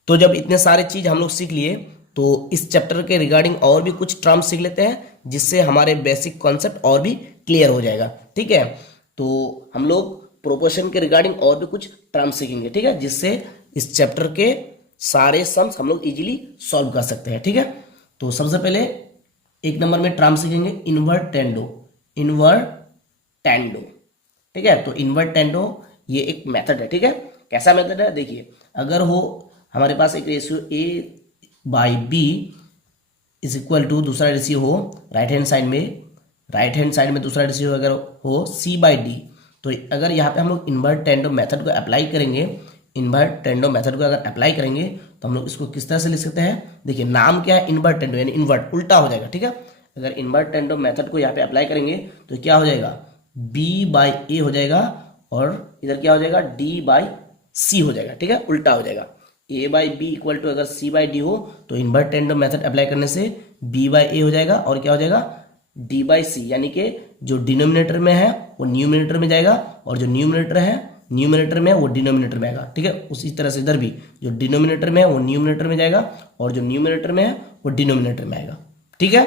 तो जब इतने सारे चीज हम लोग सीख लिए, तो इस चैप्टर के रिगार्डिंग और भी कुछ टर्म्स सीख लेते हैं, जिससे हमारे बेसिक कॉन्सेप्ट और भी क्लियर हो जाएगा। ठीक है, तो हम लोग प्रोपोर्शन के रिगार्डिंग और भी कुछ टर्म्स सीखेंगे। ठीक है, जिससे इस चैप्टर के सारे सम्स हम लोग इजीली सॉल्व कर सकते हैं। ठीक है, तो सबसे पहले एक नंबर में टर्म सीखेंगे इन्वर्टेंडो। ठीक है, तो इन्वर्टेंडो ये एक मेथड है। ठीक है, कैसा मेथड है देखिए, अगर हो हमारे पास एक ratio A by B is equal to दूसरा रेशियो हो राइट हैंड साइड में दूसरा रेशियो अगर हो सी बाई डी, तो अगर यहाँ पे हम लोग इन्वर्टेंडो मेथड को अप्लाई करेंगे, तो हम लोग इसको किस तरह से लिख सकते हैं, देखिए नाम क्या है इन्वर्टेंडो, यानी इन्वर्ट उल्टा हो जाएगा। ठीक है, अगर इन्वर्टेंडो मेथड को यहाँ पे अप्लाई करेंगे तो क्या हो जाएगा, b बाई ए हो जाएगा और इधर क्या हो जाएगा d बाई सी हो जाएगा। ठीक है, उल्टा हो जाएगा। a by B equal to अगर c बाई डी हो तो इन्वर्टेंडो मेथड अप्लाई करने से b बाई ए हो जाएगा और क्या हो जाएगा d बाई सी, यानी कि जो डिनोमिनेटर में है वो न्यूमिनेटर में जाएगा और जो न्यूमिनेटर में है वो डिनोमिनेटर में आएगा। ठीक है, उसी तरह से इधर भी जो डिनोमिनेटर में है वो न्यूमिनेटर में जाएगा और जो न्यूमिनेटर में है वो डिनोमिनेटर में आएगा। ठीक है,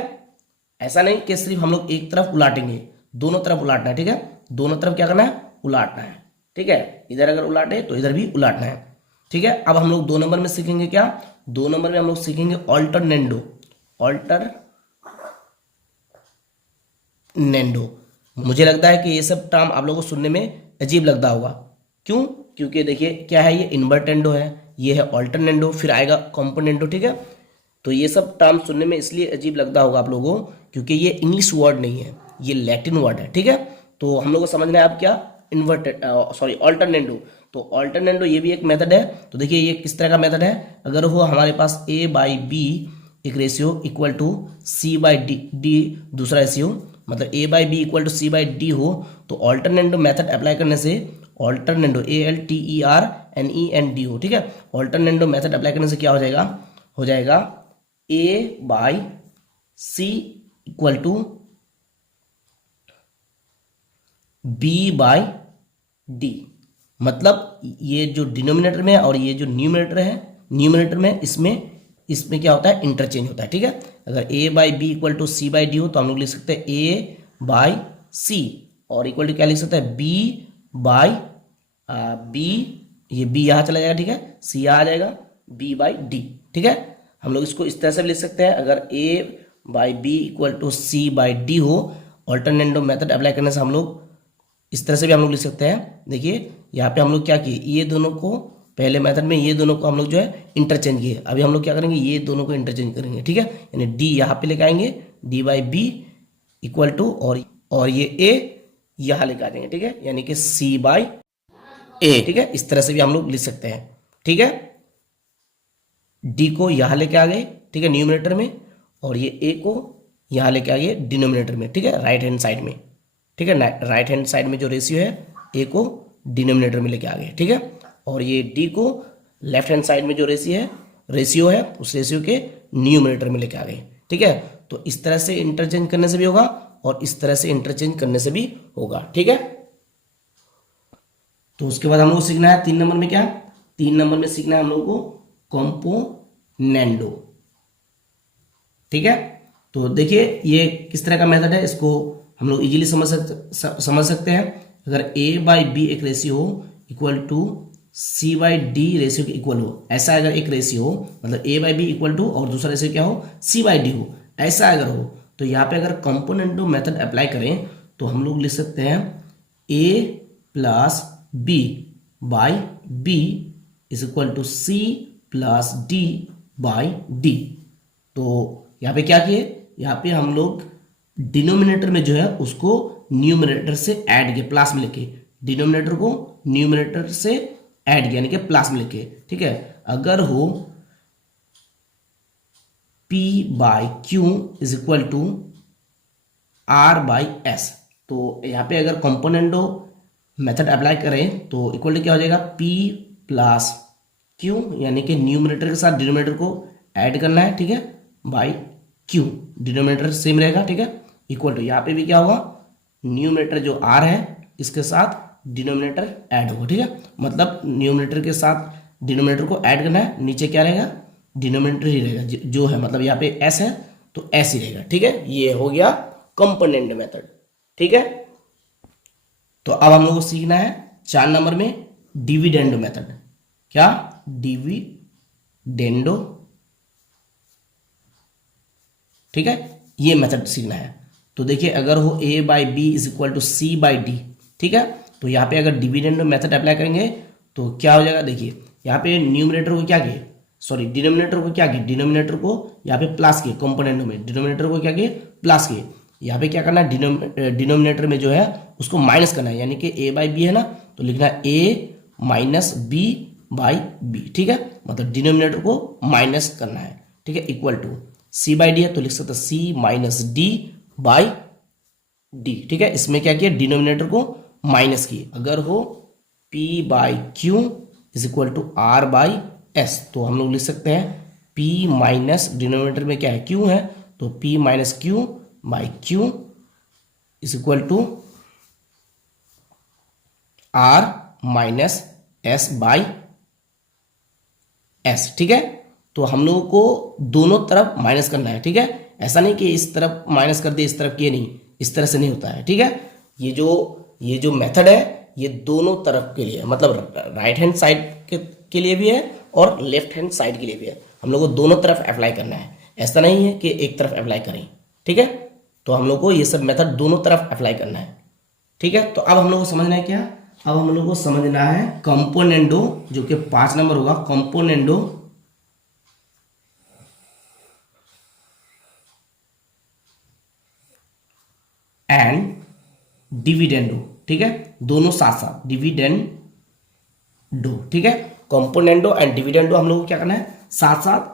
ऐसा नहीं कि सिर्फ हम लोग एक तरफ उलाटेंगे, दोनों तरफ उलाटना है। ठीक है, दोनों तरफ क्या करना है, उलाटना है। ठीक है, इधर अगर उलाटे तो इधर भी उलाटना है। ठीक है, अब हम लोग 2 नंबर में सीखेंगे क्या, 2 नंबर में हम लोग सीखेंगे ऑल्टरनेंडो। मुझे लगता है कि ये सब टर्म आप लोगों को सुनने में अजीब लगता होगा। क्यों, क्योंकि देखिए क्या है, ये इन्वर्टेंडो है, ये है ऑल्टरनेंडो, फिर आएगा कॉम्पोनेंडो। ठीक है, तो ये सब टर्म सुनने में इसलिए अजीब लगता होगा आप लोगों को क्योंकि ये इंग्लिश वर्ड नहीं है, ये लैटिन वर्ड है। ठीक है, तो हम लोग को समझना है अब क्या ऑल्टरनेंडो। तो ऑल्टरनेंडो ये भी एक मेथड है। तो देखिए ये किस तरह का मेथड है, अगर वो हमारे पास ए बाई बी एक ratio equal to C by d दूसरा रेशियो, मतलब ए by B equal to C by D हो, तो ऑल्टरनेंडो मेथड अप्लाई करने से ऑल्टरनेंडो ALTERNENDO। ठीक है, ऑल्टरनेंडो मेथड अप्लाई करने से क्या हो जाएगा a by c equal to B by d, मतलब ये जो डिनोमिनेटर में है और ये जो न्यूमिनेटर में इसमें क्या होता है, इंटरचेंज होता है। ठीक है, अगर a by B equal to C by D हो तो हम लोग लिख सकते हैं ए बाई सी और इक्वल टू क्या लिख सकते हैं, बी बाई बी, ये बी यहाँ चला जाएगा। ठीक है, सी यहाँ आ जाएगा, बी बाई डी। ठीक है, हम लोग इसको इस तरह से भी लिख सकते हैं, अगर a by B equal to C by D हो, ऑल्टरनेंडो मेथड अप्लाई करने से हम लोग इस तरह से भी हम लोग लिख सकते हैं। देखिए यहाँ पे हम लोग क्या किए, ये दोनों को पहले मेथड में ये दोनों को हम लोग जो है इंटरचेंज किए, अभी हम लोग क्या करेंगे, ये दोनों को इंटरचेंज करेंगे। ठीक है, यानी डी यहाँ पे लेके आएंगे, D by B equal to और ये ए यहाँ लेके आ जाएंगे। ठीक है, यानी कि सी बाई ए। ठीक है, इस तरह से भी हम लोग लिख सकते हैं। ठीक है, डी को यहाँ लेके आ गए, ठीक है, न्यूमिनेटर में, और ये ए को यहाँ लेके आ गए डिनोमिनेटर में। ठीक है, राइट हैंड साइड में। ठीक है, राइट हैंड साइड में जो रेशियो है ए को डिनोमिनेटर में लेके आ गए, ठीक है। और ये डी को लेफ्ट हैंड साइड में जो रेशियो है उस रेशियो के न्यूमरेटर में लेके आ गए, ठीक है। तो इस तरह से इंटरचेंज करने से भी होगा और इस तरह से इंटरचेंज करने से भी होगा, ठीक है। तो उसके बाद हम लोग को सीखना है 3 नंबर में क्या, 3 नंबर में सीखना है हम लोग को कंपोनेंडो, ठीक है। तो देखिए ये किस तरह का मेथड है, इसको हम लोग इजीली समझ सकते हैं। अगर a/b एक रेशियो हो इक्वल टू c/d रेशियो के इक्वल हो, ऐसा अगर एक रेशियो हो, मतलब a/b इक्वल टू और दूसरा रेशियो क्या हो c/d हो, ऐसा अगर हो, तो यहाँ पे अगर कंपोनेंडो मेथड अप्लाई करें तो हम लोग लिख सकते हैं a plus b by b is equal to c plus d by d। तो यहाँ पे क्या किए, यहाँ पे हम लोग डिनोमिनेटर में जो है उसको न्यूमरेटर से ऐड किया, प्लस में लेके डिनोमिनेटर को न्यूमरेटर से ऐड किया यानी कि प्लस में लेके, ठीक है। अगर हो p by Q is equal to r by s, तो यहाँ पे अगर कंपोनेंडो मेथड अप्लाई करें तो इक्वल टू क्या हो जाएगा, p प्लस क्यू यानी कि न्यूमरेटर के साथ डिनोमिनेटर को ऐड करना है, ठीक है, बाई क्यू, डिनोमिनेटर सेम रहेगा, ठीक है, इक्वल टू यहाँ पे भी क्या होगा, न्यूमरेटर जो r है इसके साथ डिनोमिनेटर ऐड होगा, ठीक है। मतलब न्यूमरेटर के साथ डिनोमिनेटर को ऐड करना है, नीचे क्या रहेगा, डिनोमिनेटर ही रहेगा जो है, मतलब यहाँ पे s है तो s ही रहेगा, ठीक है। ये हो गया कंपोनेंट मेथड, ठीक है। तो अब हम लोग को सीखना है 4 नंबर में डिविडेंडो मेथड। क्या, डिविडेंडो, ठीक है, ये मेथड सीखना है। तो देखिए अगर हो a/b is equal to c/d, ठीक है, तो यहाँ पे अगर डिविडेंडो मेथड अप्लाई करेंगे तो क्या हो जाएगा, देखिए यहाँ पे न्यूमरेटर को क्या किए, सॉरी डिनोमिनेटर को क्या किए, डिनोमिनेटर को यहाँ पे प्लस किए, कंपोनेंडो में डिनोमिनेटर को क्या किए, प्लस किए। यहाँ पे क्या करना है, डिनोमिनेटर में जो है उसको माइनस करना है, यानी कि a/b है ना, तो लिखना है a माइनस b/b, ठीक है, मतलब डिनोमिनेटर को माइनस करना है, ठीक है, इक्वल टू c/d है तो लिख सकते c minus d by d, ठीक है। इसमें क्या किया, डिनोमिनेटर को माइनस किए। अगर हो p by Q is equal to r by s, तो हम लोग लिख सकते हैं p माइनस डिनोमिनेटर में क्या है, q है, तो p minus Q by Q is equal to r minus s by s, ठीक है। तो हम लोगों को दोनों तरफ माइनस करना है, ठीक है, ऐसा नहीं कि इस तरफ माइनस कर दे इस तरफ किए नहीं, इस तरह से नहीं होता है, ठीक है। ये जो मेथड है ये दोनों तरफ के लिए, मतलब राइट हैंड साइड के लिए भी है और लेफ्ट हैंड साइड के लिए भी है, हम लोग को दोनों तरफ अप्लाई करना है, ऐसा नहीं है कि एक तरफ अप्लाई करें, ठीक है। तो हम लोग को ये सब मेथड दोनों तरफ अप्लाई करना है, ठीक है। तो अब हम लोग को समझना है क्या, अब हम लोग को समझना है कंपोनेंडो, जो कि 5 नंबर होगा, कंपोनेंडो एंड डिविडेंडो, ठीक है, दोनों साथ साथ डिविडेंडो, ठीक है, कंपोनेंडो एंड डिविडेंडो हम लोग को क्या करना है, साथ साथ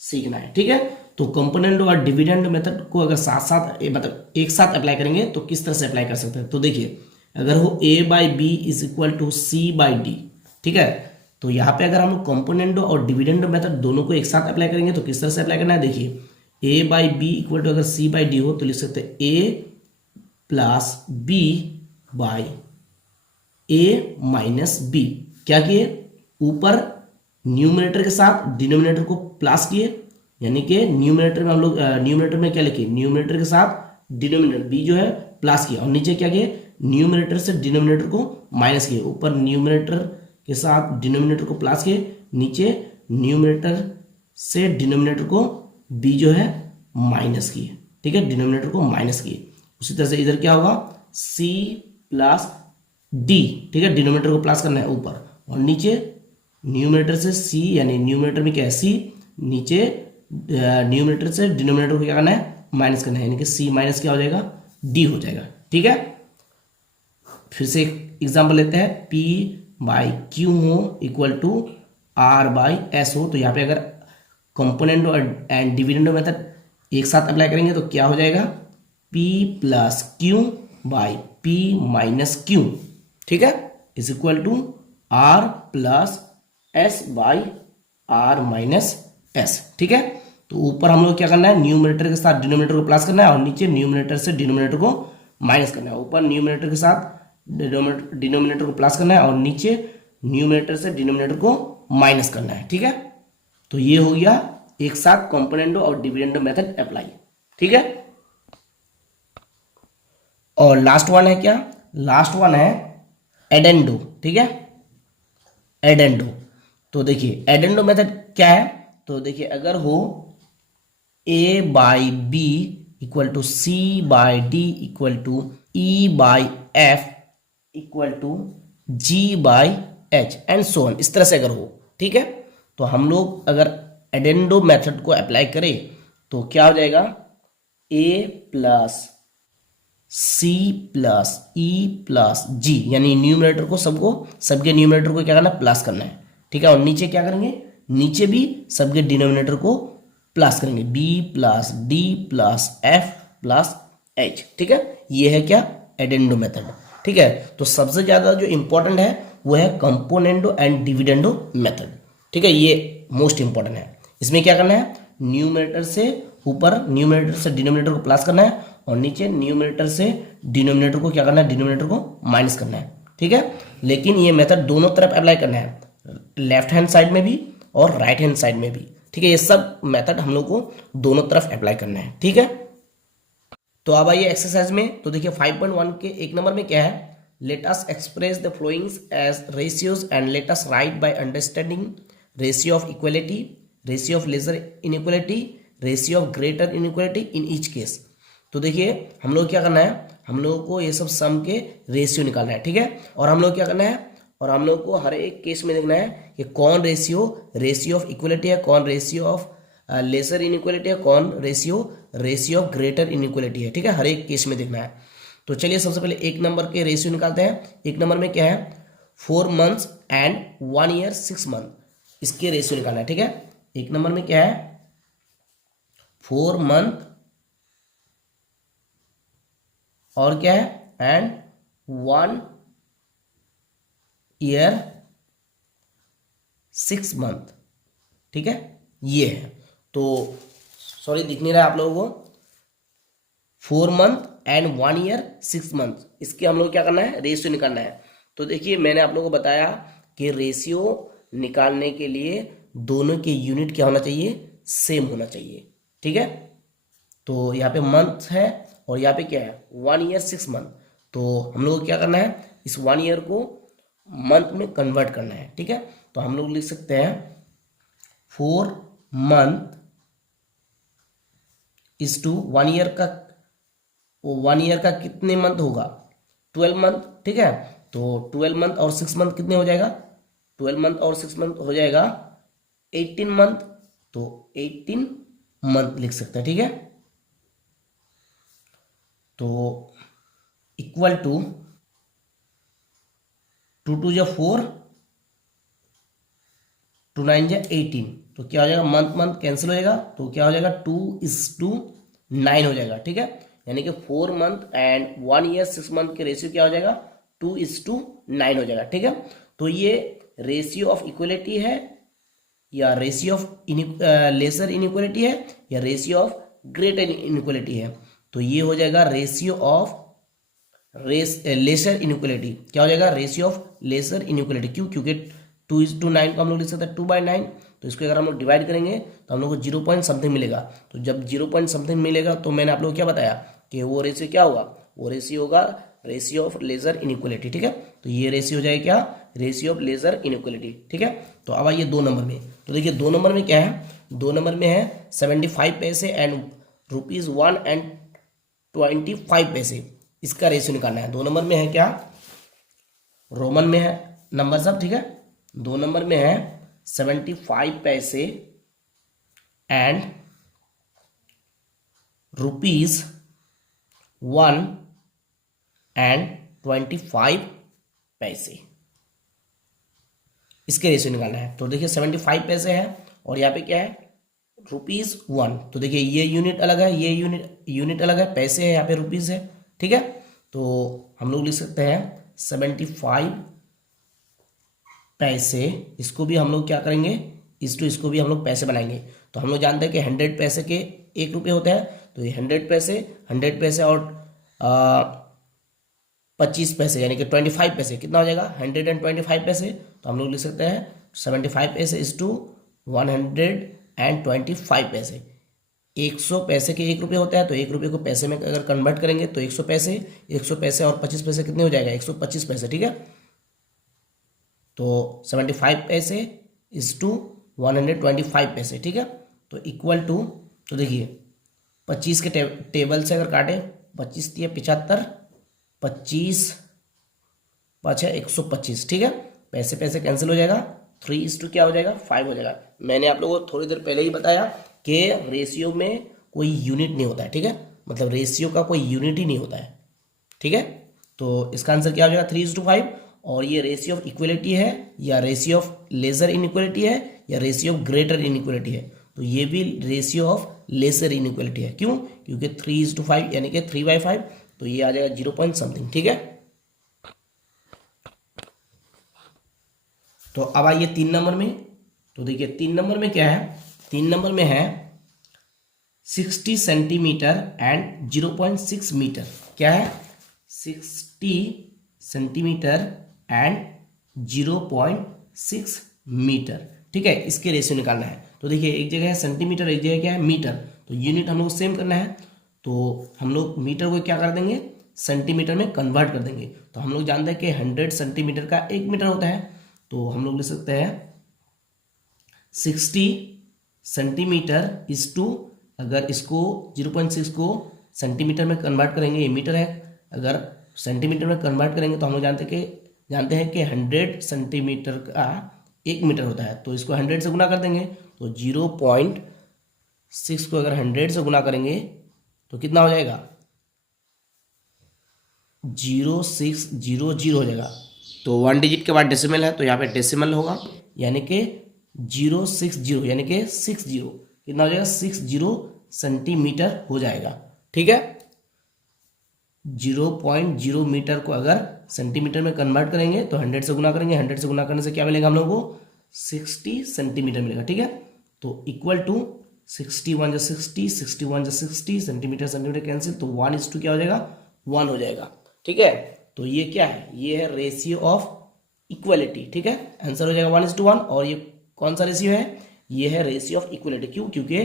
सीखना है, ठीक है। तो कंपोनेंडो और डिविडेंडो मेथड को अगर साथ साथ मतलब एक साथ अप्लाई करेंगे तो किस तरह से अप्लाई कर सकते हैं, तो देखिए अगर हो a/b is equal to c/d, ठीक है, तो यहाँ पे अगर हम लोग कंपोनेंडो और डिविडेंडो मेथड दोनों को एक साथ अप्लाई करेंगे तो किस तरह से अप्लाई करना है, देखिए a/b इक्वल टू अगर c/d हो तो लिख सकते हैं a plus b by a minus b, क्या किए, ऊपर न्यूमरेटर के साथ डिनोमिनेटर को प्लस किए, यानी कि न्यूमरेटर में हम लोग न्यूमरेटर में क्या लिखे, न्यूमरेटर के साथ डिनोमिनेटर b जो है प्लस किया, और नीचे क्या किए, न्यूमरेटर से डिनोमिनेटर को माइनस किए, ऊपर न्यूमरेटर के साथ डिनोमिनेटर को प्लस किए, नीचे न्यूमरेटर से डिनोमिनेटर को b जो है माइनस किए, ठीक है, डिनोमिनेटर को माइनस किए। उसी तरह से इधर क्या होगा, c प्लस d, ठीक है, डिनोमिनेटर को प्लस करना है ऊपर, और नीचे न्यूमरेटर से c, यानी न्यूमरेटर में क्या है c, नीचे न्यूमरेटर से डिनोमिनेटर को क्या करना है, माइनस करना है, यानी कि c माइनस क्या हो जाएगा, d हो जाएगा, ठीक है। फिर से एक एग्जांपल लेते हैं, p बाई क्यू हो equal to r by s हो, तो यहाँ पे अगर कंपोनेंडो एंड डिविडेंडो मेथड एक साथ अप्लाई करेंगे तो क्या हो जाएगा, p plus Q by p minus Q, ठीक है। Is equal to R plus S by R minus S. ठीक है, तो ऊपर हम लोग क्या करना है, न्यूमरेटर के साथ डिनोमिनेटर को प्लस करना है और नीचे न्यूमरेटर से डिनोमिनेटर को माइनस करना है। ऊपर न्यूमरेटर के साथ डिनोमिनेटर को प्लस करना है और नीचे न्यूमरेटर से डिनोमिनेटर को माइनस करना है। ठीक है, तो ये हो गया एक साथ कंपोनेंडो और डिविडेंडो मेथड अप्लाई। ठीक है, और लास्ट वन है क्या, लास्ट वन है एडेंडो। ठीक है, एडेंडो। तो देखिए एडेंडो मेथड क्या है, तो देखिए अगर हो a by B equal to C by d equal to e by f equal to g by h and so on, इस तरह से अगर हो। ठीक है, तो हम लोग अगर एडेंडो मेथड को अप्लाई करें तो क्या हो जाएगा, a plus c plus e plus g, यानी न्यूमरेटर को सबके न्यूमरेटर को क्या करना है, प्लस करना है। ठीक है, और नीचे क्या करेंगे, नीचे भी सबके डिनोमिनेटर को प्लस करेंगे, B plus D plus F plus H. ठीक है, ये है क्या, एडेंडो मेथड। ठीक है, तो सबसे ज्यादा जो इंपॉर्टेंट है वो है कंपोनेंडो एंड डिविडेंडो मेथड। ठीक है, ये मोस्ट इंपॉर्टेंट है। इसमें क्या करना है, न्यूमरेटर से ऊपर न्यूमरेटर से डिनोमिनेटर को प्लस करना है और नीचे न्यूमरेटर से डिनोमिनेटर को क्या करना है, डिनोमिनेटर को माइनस करना है। ठीक है, लेकिन ये मेथड दोनों तरफ अप्लाई करना है, लेफ्ट हैंड साइड में भी और राइट हैंड साइड में भी। ठीक है, ये सब मेथड हम लोग को दोनों तरफ अप्लाई करना है। ठीक है, तो अब आइए एक्सरसाइज में। तो देखिए 5.1 के एक नंबर में क्या है, let us express the followings as ratios and let us write by understanding ratio of equality, ratio of lesser inequality, ratio of greater inequality in each case. तो देखिए हम लोग क्या करना है, हम लोगों को ये सब सम के रेशियो निकालना है। ठीक है, और हम लोग क्या करना है, और हम लोग को हर एक केस में देखना है कि कौन रेशियो ऑफ इक्वलिटी है, कौन रेशियो ऑफ लेसर इनइक्वलिटी है, कौन रेशियो ऑफ ग्रेटर इनइक्वलिटी है। ठीक है, हर एक केस में देखना है। तो चलिए सबसे पहले एक नंबर के रेशियो निकालते हैं। एक नंबर में क्या है, 4 months एंड 1 year 6 month, इसके रेशियो निकालना है। ठीक है, एक नंबर में क्या है, 4 month और क्या है, एंड 1 year 6 month। ठीक है, ये है। तो सॉरी दिख नहीं रहा है आप लोगों को, 4 month एंड 1 year 6 month, इसके हम लोग क्या करना है, रेशियो निकालना है। तो देखिए मैंने आप लोगों को बताया कि रेशियो निकालने के लिए दोनों के यूनिट क्या होना चाहिए, सेम होना चाहिए। ठीक है, तो यहाँ पे मंथ है और यहाँ पे क्या है, 1 year 6 month। तो हम लोग को क्या करना है, इस 1 year को मंथ में कन्वर्ट करना है। ठीक है, तो हम लोग लिख सकते हैं 4 month इज टू 1 year का, 1 year का कितने मंथ होगा, 12 month। ठीक है, तो 12 month और 6 month कितने हो जाएगा, 12 month और 6 month हो जाएगा 18 month। तो 18 month लिख सकते हैं। ठीक है, तो इक्वल टू 2 2 जा 4, 2 9 जा 18, तो क्या हो जाएगा, मंथ मंथ कैंसिल हो जाएगा, तो क्या हो जाएगा 2:9 हो जाएगा। ठीक है, यानी कि 4 month एंड 1 year 6 month के रेशियो क्या हो जाएगा, 2:9 हो जाएगा। ठीक है, तो ये रेशियो ऑफ इक्वलिटी है या रेशियो ऑफ लेसर इनइक्वलिटी है या रेशियो ऑफ ग्रेटर इनइक्वलिटी है, तो ये हो जाएगा रेशियो ऑफ लेसर इनइक्वलिटी। क्या हो जाएगा, रेशियो ऑफ लेसर इनइक्वलिटी। क्यों, क्योंकि 2:9 को हम लोग लिख सकते हैं 2/9, तो इसको अगर हम लोग डिवाइड करेंगे तो हम लोग को 0 पॉइंट समथिंग मिलेगा। तो जब 0 पॉइंट समथिंग मिलेगा तो मैंने आप लोग को क्या बताया कि वो रेशियो क्या होगा, वो रेशियो होगा रेशियो ऑफ लेसर इनइक्वलिटी। ठीक है, तो ये रेशियो हो जाएगा क्या, रेशियो ऑफ लेसर इनइक्वलिटी। ठीक है, तो अब आइए 2 नंबर में। तो देखिए 2 नंबर में क्या है, 2 नंबर में है 75 पैसे एंड ₹1 एंड 25 पैसे, इसका रेशियो निकालना है। 2 नंबर में है क्या, रोमन में है नंबर सब। ठीक है, 2 नंबर में है 75 पैसे एंड ₹1 एंड 25 पैसे, इसके रेशियो निकालना है। तो देखिए 75 पैसे है और यहाँ पे क्या है, ₹1। तो देखिए ये यूनिट अलग है, ये यूनिट अलग है, पैसे है यहाँ पे रुपीस है। ठीक है, तो हम लोग लिख सकते हैं 75 पैसे, इसको भी हम लोग क्या करेंगे, इसको भी हम लोग पैसे बनाएंगे। तो हम लोग जानते हैं कि 100 पैसे के 1 रुपये होते हैं, तो ये 100 पैसे और 25 पैसे यानी कि 25 पैसे कितना हो जाएगा, 125 पैसे। तो हम लोग लिख सकते हैं 75 पैसे इज टू 125 पैसे। 100 पैसे के 1 रुपये होता है, तो 1 रुपये को पैसे में अगर कन्वर्ट करेंगे तो 100 पैसे, 100 पैसे और 25 पैसे कितने हो जाएगा, 125 पैसे, ठीक है। तो 75 पैसे इज टू 125 पैसे, ठीक है। तो इक्वल टू, तो देखिए 25 के टेबल से अगर काटे, 25 दिया 75, 25 5 है 125, ठीक है। पैसे पैसे कैंसिल हो जाएगा, 3:2 क्या हो जाएगा, 5 हो जाएगा। मैंने आप लोगों को थोड़ी देर पहले ही बताया कि रेशियो में कोई यूनिट नहीं होता है, ठीक है, मतलब रेशियो का कोई यूनिट ही नहीं होता है, ठीक है। तो इसका आंसर क्या हो जाएगा, 3:5। और ये रेशियो ऑफ इक्वलिटी है या रेशियो ऑफ लेसर इनइक्वलिटी है या रेशियो ऑफ ग्रेटर इनइक्वलिटी है, तो ये भी रेशियो ऑफ लेसर इनइक्वलिटी है। क्यों, क्योंकि 3:5 यानी कि 3/5, तो ये आ जाएगा 0 पॉइंट समथिंग, ठीक है। तो अब आइए 3 नंबर में। तो देखिए 3 नंबर में क्या है, 3 नंबर में है 60 सेंटीमीटर एंड 0.6 मीटर। क्या है, 60 सेंटीमीटर एंड 0.6 मीटर, ठीक है। इसके रेशियो निकालना है। तो देखिए एक जगह है सेंटीमीटर, एक जगह क्या है मीटर, तो यूनिट हम लोग सेम करना है। तो हम लोग मीटर को क्या कर देंगे, सेंटीमीटर में कन्वर्ट कर देंगे। तो हम लोग जानते हैं कि 100 सेंटीमीटर का 1 मीटर होता है, तो हम लोग लिख सकते हैं 60 सेंटीमीटर इज टू, अगर इसको 0.6 को सेंटीमीटर में कन्वर्ट करेंगे, ये मीटर है, अगर सेंटीमीटर में कन्वर्ट करेंगे तो हम लोग जानते हैं कि 100 सेंटीमीटर का 1 मीटर होता है। तो इसको 100 से गुना कर देंगे, तो 0.6 को अगर 100 से गुना करेंगे तो कितना हो जाएगा, 0600 हो जाएगा। तो 1 डिजिट के बाद डेसिमल है, तो यहाँ पे डेसिमल होगा, यानी कि 060 यानी कि 60 कितना हो जाएगा, 60 सेंटीमीटर हो जाएगा, ठीक है। 0.0 मीटर को अगर सेंटीमीटर में कन्वर्ट करेंगे तो 100 से गुना करेंगे, 100 से गुना करने से क्या मिलेगा हम लोगों को, 60 सेंटीमीटर मिलेगा, ठीक है। तो इक्वल टू 61 जो 60, 61 जो 60, सेंटीमीटर सेंटीमीटर कैंसिल, तो 1:2 क्या हो जाएगा, 1 हो जाएगा, ठीक है। तो ये क्या है, ये है रेशियो ऑफ इक्वलिटी, ठीक है। आंसर हो जाएगा 1:1। और ये कौन सा रेशियो है, ये है रेशियो ऑफ इक्वलिटी। क्यों, क्योंकि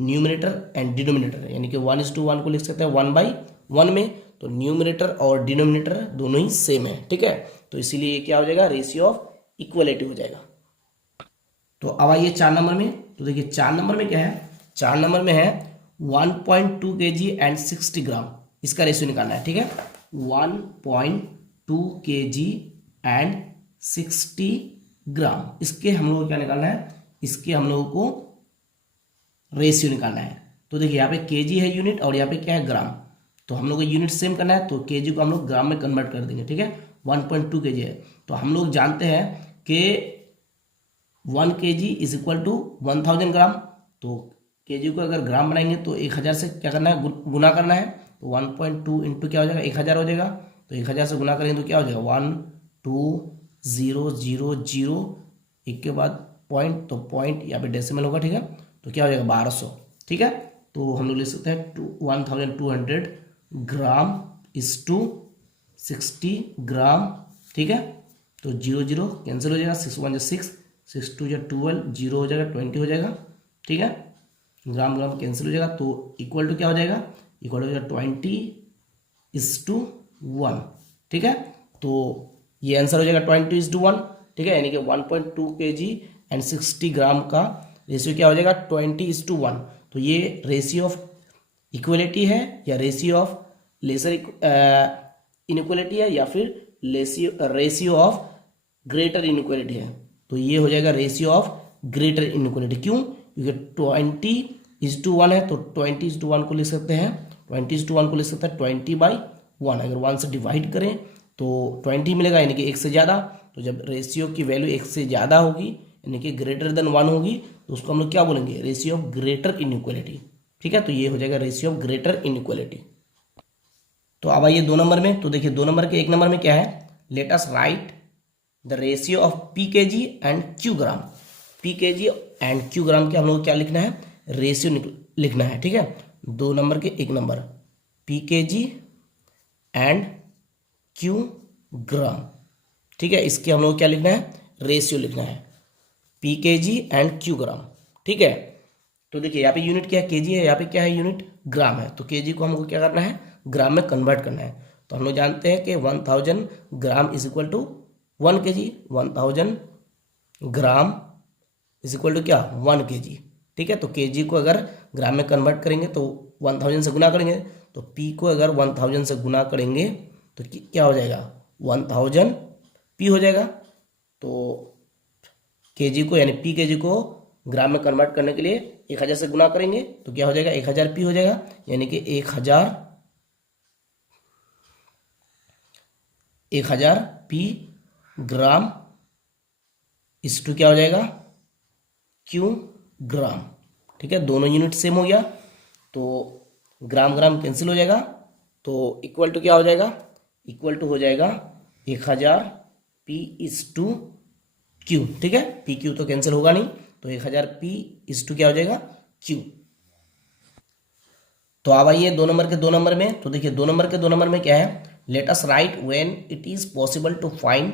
न्यूमिनेटर एंड डिनोमिनेटर है, यानी कि 1:1 को लिख सकते हैं 1/1 में, तो न्यूमिनेटर और डिनोमिनेटर दोनों ही सेम है, ठीक है। तो इसीलिए ये क्या हो जाएगा, रेशियो ऑफ इक्वलिटी हो जाएगा। तो अब आइए 4 नंबर में। तो देखिए 4 नंबर में क्या है, 4 नंबर में है 1.2 kg एंड 60 ग्राम, इसका रेशियो निकालना है, ठीक है। 1.2 kg एंड 60 ग्राम, इसके हम लोगों को क्या निकालना है, इसके हम लोगों को रेशियो निकालना है। तो देखिए यहाँ पे केजी है यूनिट और यहाँ पे क्या है, ग्राम। तो हम लोग को यूनिट सेम करना है, तो केजी को हम लोग ग्राम में कन्वर्ट कर देंगे, ठीक है। 1.2 kg है, तो हम लोग जानते हैं कि 1 kg इज इक्वल टू 1000 ग्राम। तो केजी को अगर ग्राम बनाएंगे तो 1000 से क्या करना है, गुना करना है। तो 1.2 इंटू क्या हो जाएगा, 1000 हो जाएगा। तो 1000 से गुना करेंगे तो क्या हो जाएगा, 12000, एक के बाद पॉइंट, तो पॉइंट यहाँ पे डेसिमल होगा, ठीक है। तो क्या हो जाएगा 1200, ठीक है। तो हम लोग लिख सकते हैं 1200 ग्राम इज टू 60 ग्राम, ठीक है। तो 0 कैंसिल हो जाएगा, 6 1 6, 6 2 12, 0 हो जाएगा, 20 हो जाएगा, ठीक है। ग्राम ग्राम कैंसिल हो जाएगा, तो इक्वल टू क्या हो जाएगा, इक्वल हो जाएगा 20:1, ठीक है। तो ये आंसर हो जाएगा 20:1, ठीक है, यानी कि 1.2 kg एंड 60 ग्राम का रेशियो क्या हो जाएगा, 20:1। तो ये रेशियो ऑफ इक्वलिटी है या रेशियो ऑफ लेसर इनइक्वलिटी है या फिर रेशियो ऑफ ग्रेटर इनइक्वलिटी है। तो ये हो जाएगा रेशियो ऑफ ग्रेटर इनइक्वलिटी। क्यों, क्योंकि 20:1 है, तो 20:1 को लिख सकते हैं, 20:1 को लिख सकते हैं 20/1। अगर 1 से डिवाइड करें तो 20 मिलेगा, यानी कि 1 से ज़्यादा। तो जब रेशियो की वैल्यू 1 से ज़्यादा होगी यानी कि ग्रेटर देन 1 होगी, तो उसको हम लोग क्या बोलेंगे, रेशियो ऑफ ग्रेटर इनइक्वलिटी, ठीक है। तो ये हो जाएगा रेशियो ऑफ ग्रेटर इनइक्वलिटी। तो अब आइए 2 नंबर में। तो देखिए 2 नंबर के 1 नंबर में क्या है, let us right the ratio of P के जी एंड क्यू ग्राम। पी के जी एंड क्यू ग्राम के हम लोग को क्या लिखना है, रेशियो लिखना है, ठीक है। 2 नंबर के 1 नंबर, पी के जी एंड क्यू ग्राम, ठीक है। इसके हम लोग को क्या लिखना है, रेशियो लिखना है, पी के जी एंड क्यू ग्राम, ठीक है। तो देखिए यहाँ पे यूनिट क्या है, के जी है, यहाँ पे क्या है यूनिट, ग्राम है। तो के जी को हमको क्या करना है, ग्राम में कन्वर्ट करना है। तो हम लोग जानते हैं कि 1000 ग्राम इज इक्वल टू 1 के जी, 1000 ग्राम इज इक्वल टू क्या, 1 के जी, ठीक है। तो के जी को अगर ग्राम में कन्वर्ट करेंगे तो 1000 से गुना करेंगे, तो पी को अगर 1000 से गुना करेंगे तो क्या हो जाएगा, 1000 पी हो जाएगा। तो के जी को यानी पी के जी को ग्राम में कन्वर्ट करने के लिए 1000 से गुना करेंगे तो क्या हो जाएगा, 1000 पी हो जाएगा, यानी कि 1000 पी ग्राम इस टू क्या हो जाएगा, क्यू ग्राम, ठीक है। दोनों यूनिट सेम हो गया तो ग्राम ग्राम कैंसिल हो जाएगा, तो इक्वल टू क्या हो जाएगा, इक्वल टू हो जाएगा 1000 पी इस टू क्यू, ठीक है। पी क्यू तो कैंसिल होगा नहीं, तो 1000 पी इस टू क्या हो जाएगा, क्यू। तो अब आइए 2 नंबर के 2 नंबर में। तो देखिए 2 नंबर के 2 नंबर में क्या है, let us write when it is possible to find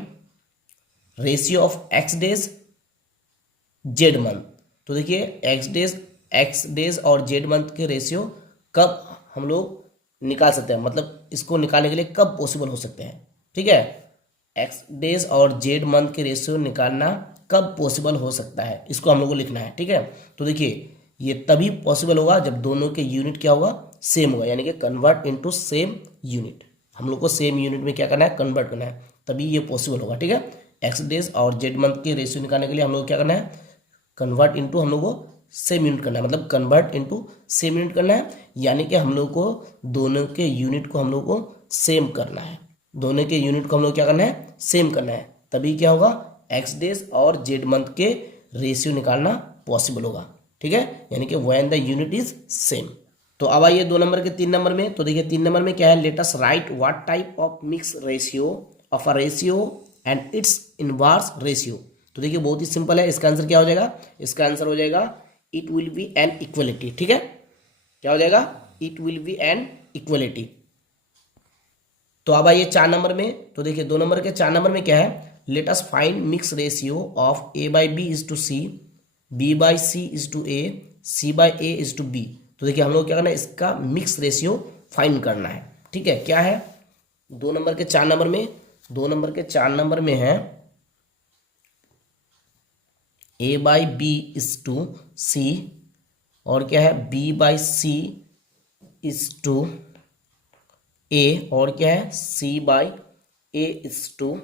ratio of X days Z month. तो देखिए एक्स डेज और जेड मंथ के रेशियो कब हम लोग निकाल सकते हैं, मतलब इसको निकालने के लिए कब पॉसिबल हो सकते हैं, ठीक है। एक्स डेज और जेड मंथ के रेशियो निकालना कब पॉसिबल हो सकता है, इसको हम लोग को लिखना है, ठीक है। तो देखिए ये तभी पॉसिबल होगा जब दोनों के यूनिट क्या होगा, सेम होगा, यानी कि कन्वर्ट इनटू सेम यूनिट। हम लोग को सेम यूनिट में क्या करना है, कन्वर्ट करना है, तभी ये पॉसिबल होगा, ठीक है। एक्स डेज और जेड मंथ के रेशियो निकालने के लिए हम लोग क्या करना है, कन्वर्ट इनटू हम लोग को सेम यूनिट करना है, मतलब कन्वर्ट इनटू सेम यूनिट करना है, यानी कि हम लोग को दोनों के यूनिट को हम लोग को सेम करना है, दोनों के यूनिट को हम लोग क्या करना है, सेम करना है, तभी क्या होगा, एक्स डेज और जेड मंथ के रेशियो निकालना पॉसिबल होगा, ठीक है, यानी कि when the unit is same. तो अब आइए 2 नंबर के 3 नंबर में। तो देखिए 3 नंबर में क्या है, let us right what type of mix ratio of a ratio and it's inverse ratio. तो देखिए बहुत ही सिंपल है, इसका आंसर क्या हो जाएगा, इसका आंसर हो जाएगा it will be an equality, ठीक है। क्या हो जाएगा, it will be an equality. तो अब आइए 4 नंबर में। तो देखिए 2 नंबर के 4 नंबर में क्या है, let us find mix ratio of A by B is to C, B by C is to A, C by A is to B. तो देखिए हम लोग क्या करना है, इसका मिक्स रेशियो फाइंड करना है, ठीक है। क्या है, 2 नंबर के 4 नंबर में, 2 नंबर के 4 नंबर में है a by B is to c, और क्या है, b by C is to a, और क्या है, c by A is to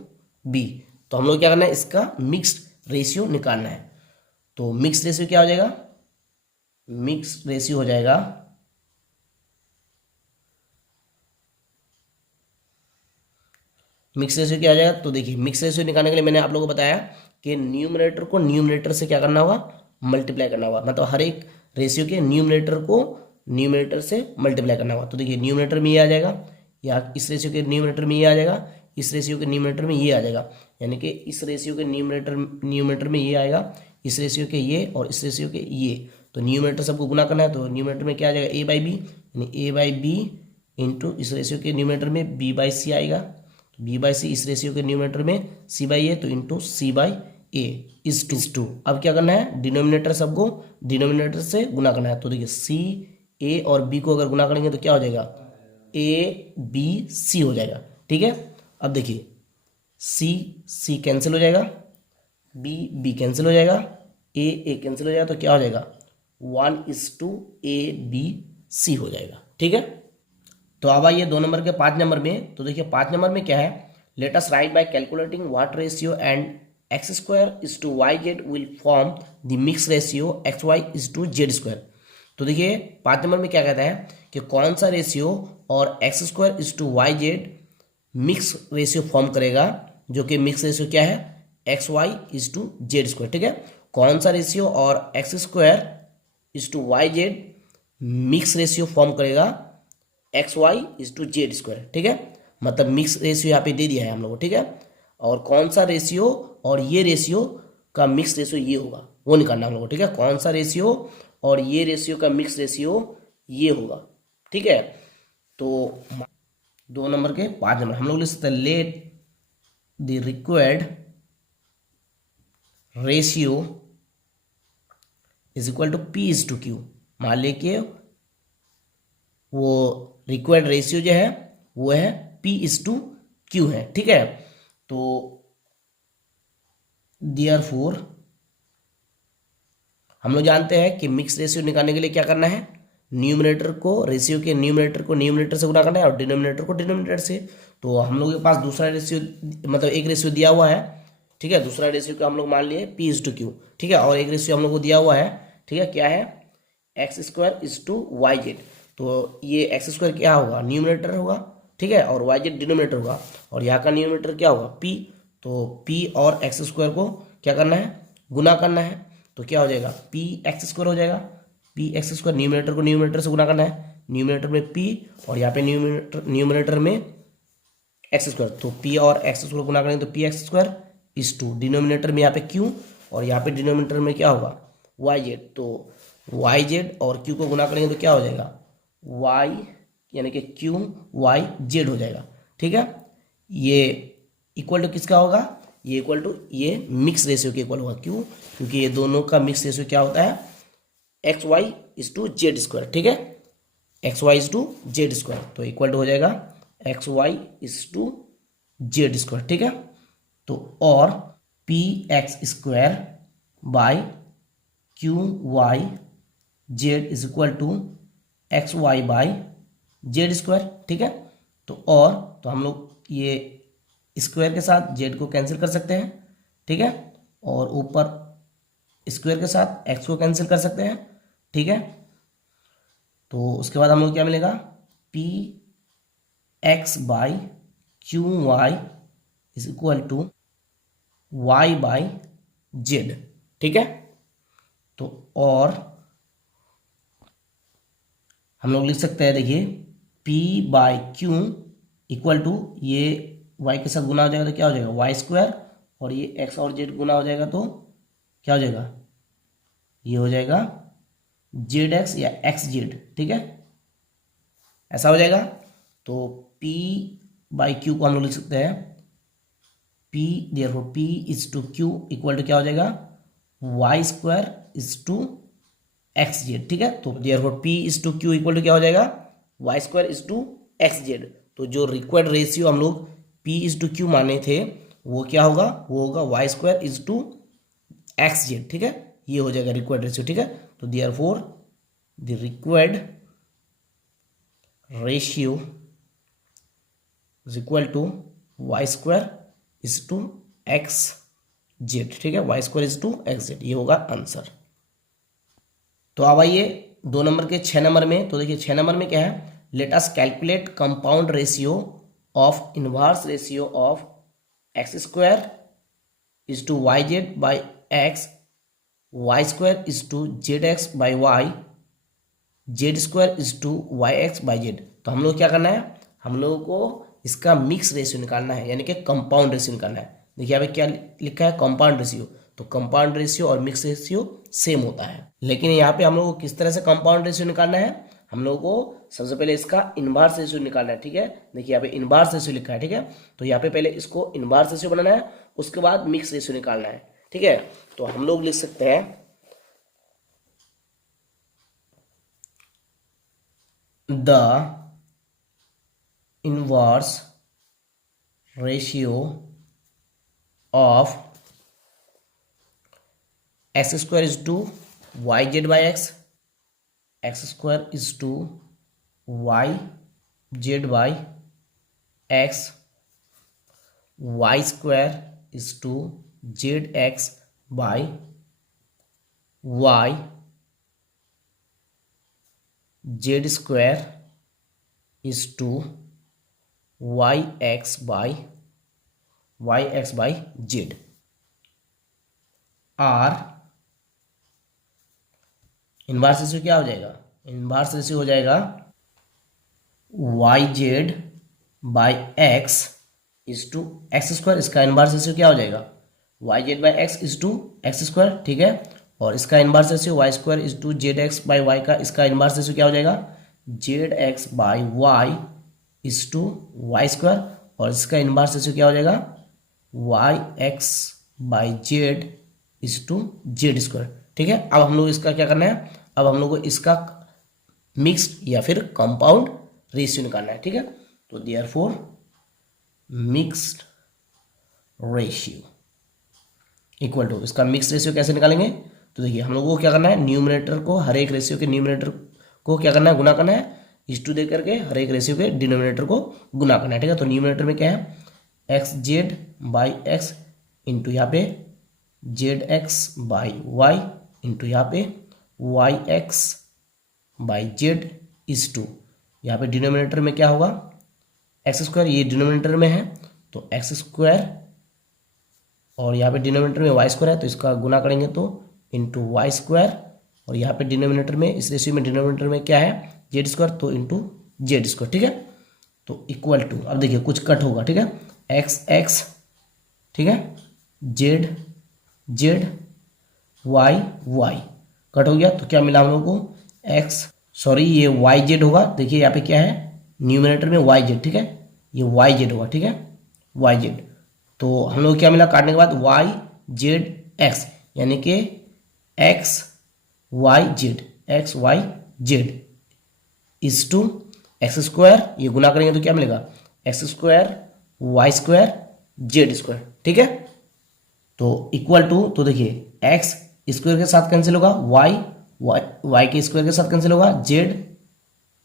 B. तो हम लोग क्या करना है, इसका मिक्स्ड रेशियो निकालना है। तो मिक्स रेशियो क्या हो जाएगा, मिक्स रेशियो हो जाएगा मिक्स रेशियो क्या हो जाएगा। तो देखिए मिक्स रेशियो निकालने के लिए मैंने आप लोगों को बताया कि न्यूमरेटर को न्यूमरेटर से क्या करना होगा, मल्टीप्लाई करना होगा, मतलब हर एक रेशियो के न्यूमरेटर को न्यूमरेटर से मल्टीप्लाई करना होगा। तो देखिए न्यूमरेटर में ये आ जाएगा, या इस रेशियो के न्यूमरेटर में ये आ जाएगा, इस रेशियो के न्यूमरेटर में ये आ जाएगा, यानी कि इस रेशियो के न्यूमरेटर में ये आएगा, इस रेशियो के ये, और इस रेशियो के ये। तो न्यूमरेटर सबको गुना करना है, तो न्यूमरेटर में क्या आ जाएगा, ए बाई बी, यानी ए बाई बी इंटू इस रेशियो के न्यूमरेटर में बी बाई सी आएगा, तो बी बाई सी इस रेशियो के न्यूमरेटर में सी बाई ए, तो into C by A is to. अब क्या करना है, डिनोमिनेटर सबको डिनोमिनेटर से गुना करना है। तो देखिए सी ए और बी को अगर गुना करेंगे तो क्या हो जाएगा, ए बी सी हो जाएगा, ठीक है। अब देखिए सी सी कैंसिल हो जाएगा, बी बी कैंसिल हो जाएगा, ए कैंसिल हो जाएगा, तो क्या हो जाएगा, 1:a,b,c हो जाएगा, ठीक है। तो अब आइए 2 नंबर के 5 नंबर में। तो देखिए 5 नंबर में क्या है, let us write by calculating what ratio and X square is to Y Z will form the mix ratio X Y is to Z square. तो देखिए 5 नंबर में क्या कहता है कि कौन सा रेशियो और x square is to Y z mix ratio form करेगा, जो कि मिक्स रेशियो क्या है, x Y is to Z square, ठीक है। कौन सा रेशियो और x square is to Y z mix ratio form करेगा x Y is to Z square, ठीक है। मतलब मिक्स रेशियो यहाँ पे दे दिया है हम लोग को, ठीक है। और कौन सा रेशियो और ये रेशियो का मिक्स रेशियो ये होगा, वो निकालना हम लोग को, ठीक है। कौन सा रेशियो और ये रेशियो का मिक्स रेशियो ये होगा, ठीक है। तो 2 नंबर के 5 नंबर हम लोग लिख सकते हैं, let the required ratio is equal to P is to Q. मान लिया कि वो रिक्वायर्ड रेशियो जो है वो है पी इज टू क्यू है, ठीक है। तो देयरफॉर हम लोग जानते हैं कि मिक्स रेशियो निकालने के लिए क्या करना है, न्यूमरेटर को, रेशियो के न्यूमरेटर को न्यूमरेटर से गुणा करना है और डिनोमिनेटर को डिनोमिनेटर से। तो हम लोग के पास दूसरा रेशियो, मतलब एक रेशियो दिया हुआ है, ठीक है। दूसरा रेशियो का हम लोग मान लिए पी इज टू क्यू, ठीक है। और एक रेशियो हम लोग को दिया हुआ है, ठीक है, क्या है, X square is to Y Z. तो ये एक्स स्क्वायर क्या होगा, न्यूमरेटर होगा, ठीक है, और वाई जेड डिनोमिनेटर होगा, और यहाँ का न्यूमरेटर क्या होगा, पी। तो पी और एक्स स्क्वायर को क्या करना है, गुना करना है। तो क्या हो जाएगा, पी एक्स स्क्वायर हो जाएगा, पी एक्स स्क्वायर, न्यूमरेटर को न्यूमरेटर से गुना करना है, न्यूमरेटर में पी और यहाँ पे न्यूमरेटर में एक्स स्क्वायर। तो पी और एक्स स्क्वायर गुना करेंगे तो P X square is to, denominator में यहाँ पे क्यू और यहाँ पे डिनोमिनेटर में क्या होगा, वाई जेड। तो वाई जेड और क्यू को गुना करेंगे तो क्या हो जाएगा, वाई यानी कि क्यू वाई जेड हो जाएगा, ठीक है। ये इक्वल टू किसका होगा, ये इक्वल टू ये मिक्स रेशियो के इक्वल होगा, क्यों, क्योंकि ये दोनों का मिक्स रेशियो क्या होता है, x Y is to Z square, ठीक है, x Y is to Z square. तो इक्वल टू हो जाएगा X Y is to Z square, ठीक है। तो और P X square by Q Y Z is equal to X Y by Z square, ठीक है। तो और तो हम लोग ये स्क्वायर के साथ जेड को कैंसिल कर सकते हैं, ठीक है, और ऊपर स्क्वायर के साथ एक्स को कैंसिल कर सकते हैं, ठीक है। तो उसके बाद हम लोग क्या मिलेगा, P X by Q Y is equal to Y by Z, ठीक है। तो और हम लोग लिख सकते हैं, देखिए, P by Q equal to ये वाई के साथ गुना हो जाएगा तो क्या हो जाएगा, वाई स्क्वायर, और ये एक्स और जेड गुना हो जाएगा तो क्या हो जाएगा, ये हो जाएगा जेड एक्स या एक्स जेड, ठीक है, ऐसा हो जाएगा। तो P बाई क्यू को हम लोग लिख सकते हैं, P therefore P is to Q equal to क्या हो जाएगा, Y square is to X Z, ठीक है। तो therefore P is to Q equal to क्या हो जाएगा, Y square is to X Z. तो जो रिक्वायर्ड रेशियो हम लोग P इज टू क्यू माने थे वो क्या होगा, वो होगा Y square is to X Z, ठीक है, ये हो जाएगा रिक्वायर्ड रेशियो, ठीक है। तो therefore the required ratio is equal to Y square is to X Z, ठीक है, Y square is to X Z, ये होगा आंसर। तो अब आइए 2 नंबर के 6 नंबर में। तो देखिए 6 नंबर में क्या है, let us calculate compound ratio of inverse ratio of X square is to Y Z by X, Y square is to Z X by Y, Z square is to Y X by Z. तो हम लोग क्या करना है, हम लोगों को इसका मिक्स रेशियो निकालना है, यानी कि कंपाउंड रेशियो निकालना है। देखिए यहाँ पे क्या लिखा है, कंपाउंड रेशियो। तो कंपाउंड रेशियो और मिक्स रेशियो सेम होता है, लेकिन यहाँ पे हम लोग को किस तरह से कंपाउंड रेशियो निकालना है, हम लोग को सबसे पहले इसका इनवर्स रेशियो निकालना है, ठीक है। देखिए यहाँ पे इनवर्स रेशियो लिखा है, ठीक है। तो यहाँ पे पहले इसको इनवर्स रेशियो बनाना है, उसके बाद मिक्स रेशियो निकालना है, ठीक है। तो हम लोग लिख सकते हैं the inverse ratio of X square is to Y Z by X, X square is to Y Z by X, Y square is to Z X by Y, Z square is to Y X by Z. आर inverse ratio क्या हो जाएगा, inverse ratio हो जाएगा Y Z by X is to X square, इसका inverse ratio क्या हो जाएगा, Y Z by X is to X square, ठीक है। और इसका inverse ratio Y square is to Z X by Y का, इसका इनवर्स रेशियो क्या हो जाएगा, Z X by Y is to Y square. और इसका इनवर्स रेशियो क्या हो जाएगा, Y X by Z is to Z square, ठीक है। अब हम लोग इसका क्या करना है, अब हम लोग को इसका मिक्स्ड या फिर कंपाउंड रेशियो निकालना है, ठीक है। तो therefore mixed ratio equal to, इसका मिक्स रेशियो कैसे निकालेंगे, तो देखिए हम लोगों को क्या करना है, न्यूमरेटर को हर एक रेशियो के न्यूमरेटर को क्या करना है, गुना करना है, इस टू दे करके हर एक रेशियो के डिनोमिनेटर को गुना करना है, ठीक है। तो न्यूमरेटर में क्या है, X Z by X into यहाँ पे Z X by Y into यहाँ पे Y X by Z is to, यहाँ पे डिनोमिनेटर में क्या होगा, एक्स स्क्वायर, ये डिनोमिनेटर में है तो एक्स स्क्वायर, और यहाँ पे डिनोमिनेटर में वाई स्क्वायर है तो इसका गुना करेंगे तो इंटू वाई स्क्वायर, और यहाँ पे डिनोमिनेटर में, इस रेशियो में डिनोमिनेटर में क्या है, जेड स्क्वायर, तो इंटू जेड स्क्वायर, ठीक है। तो इक्वल टू, अब देखिए कुछ कट होगा, ठीक है, एक्स एक्स, ठीक है, Z Z, Y Y cut हो गया, तो क्या मिला हम लोग को, एक्स सॉरी ये वाई जेड होगा, देखिए यहाँ पे क्या है, न्यूमिनेटर में वाई जेड, ठीक है, ये वाई जेड होगा, ठीक है, वाई जेड। तो हम लोग क्या मिला काटने के बाद, वाई जेड एक्स, यानी कि X Y Z, X Y Z is to X square, ये गुना करेंगे तो क्या मिलेगा, X square Y square Z square, ठीक है। तो इक्वल टू, तो देखिए एक्स स्क्वायर के साथ कैंसिल होगा, वाई वाई के स्क्वायर के साथ कैंसिल होगा, जेड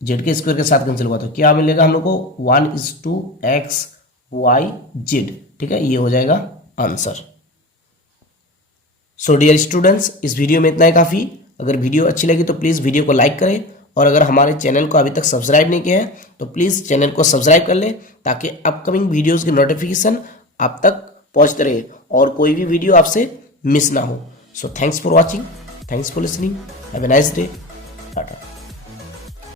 जेड के स्क्वायर के साथ कैंसिल होगा, तो क्या मिलेगा हम लोग को, 1:x वाई जेड, ठीक है, ये हो जाएगा आंसर। सो डियर स्टूडेंट्स, इस वीडियो में इतना ही काफ़ी। अगर वीडियो अच्छी लगी तो प्लीज़ वीडियो को लाइक करें, और अगर हमारे चैनल को अभी तक सब्सक्राइब नहीं किया है तो प्लीज़ चैनल को सब्सक्राइब कर लें, ताकि अपकमिंग वीडियोज़ की नोटिफिकेशन आप तक पहुँचते रहे और कोई भी वीडियो आपसे मिस ना हो। So thanks for watching, thanks for listening, have a nice day, Tata.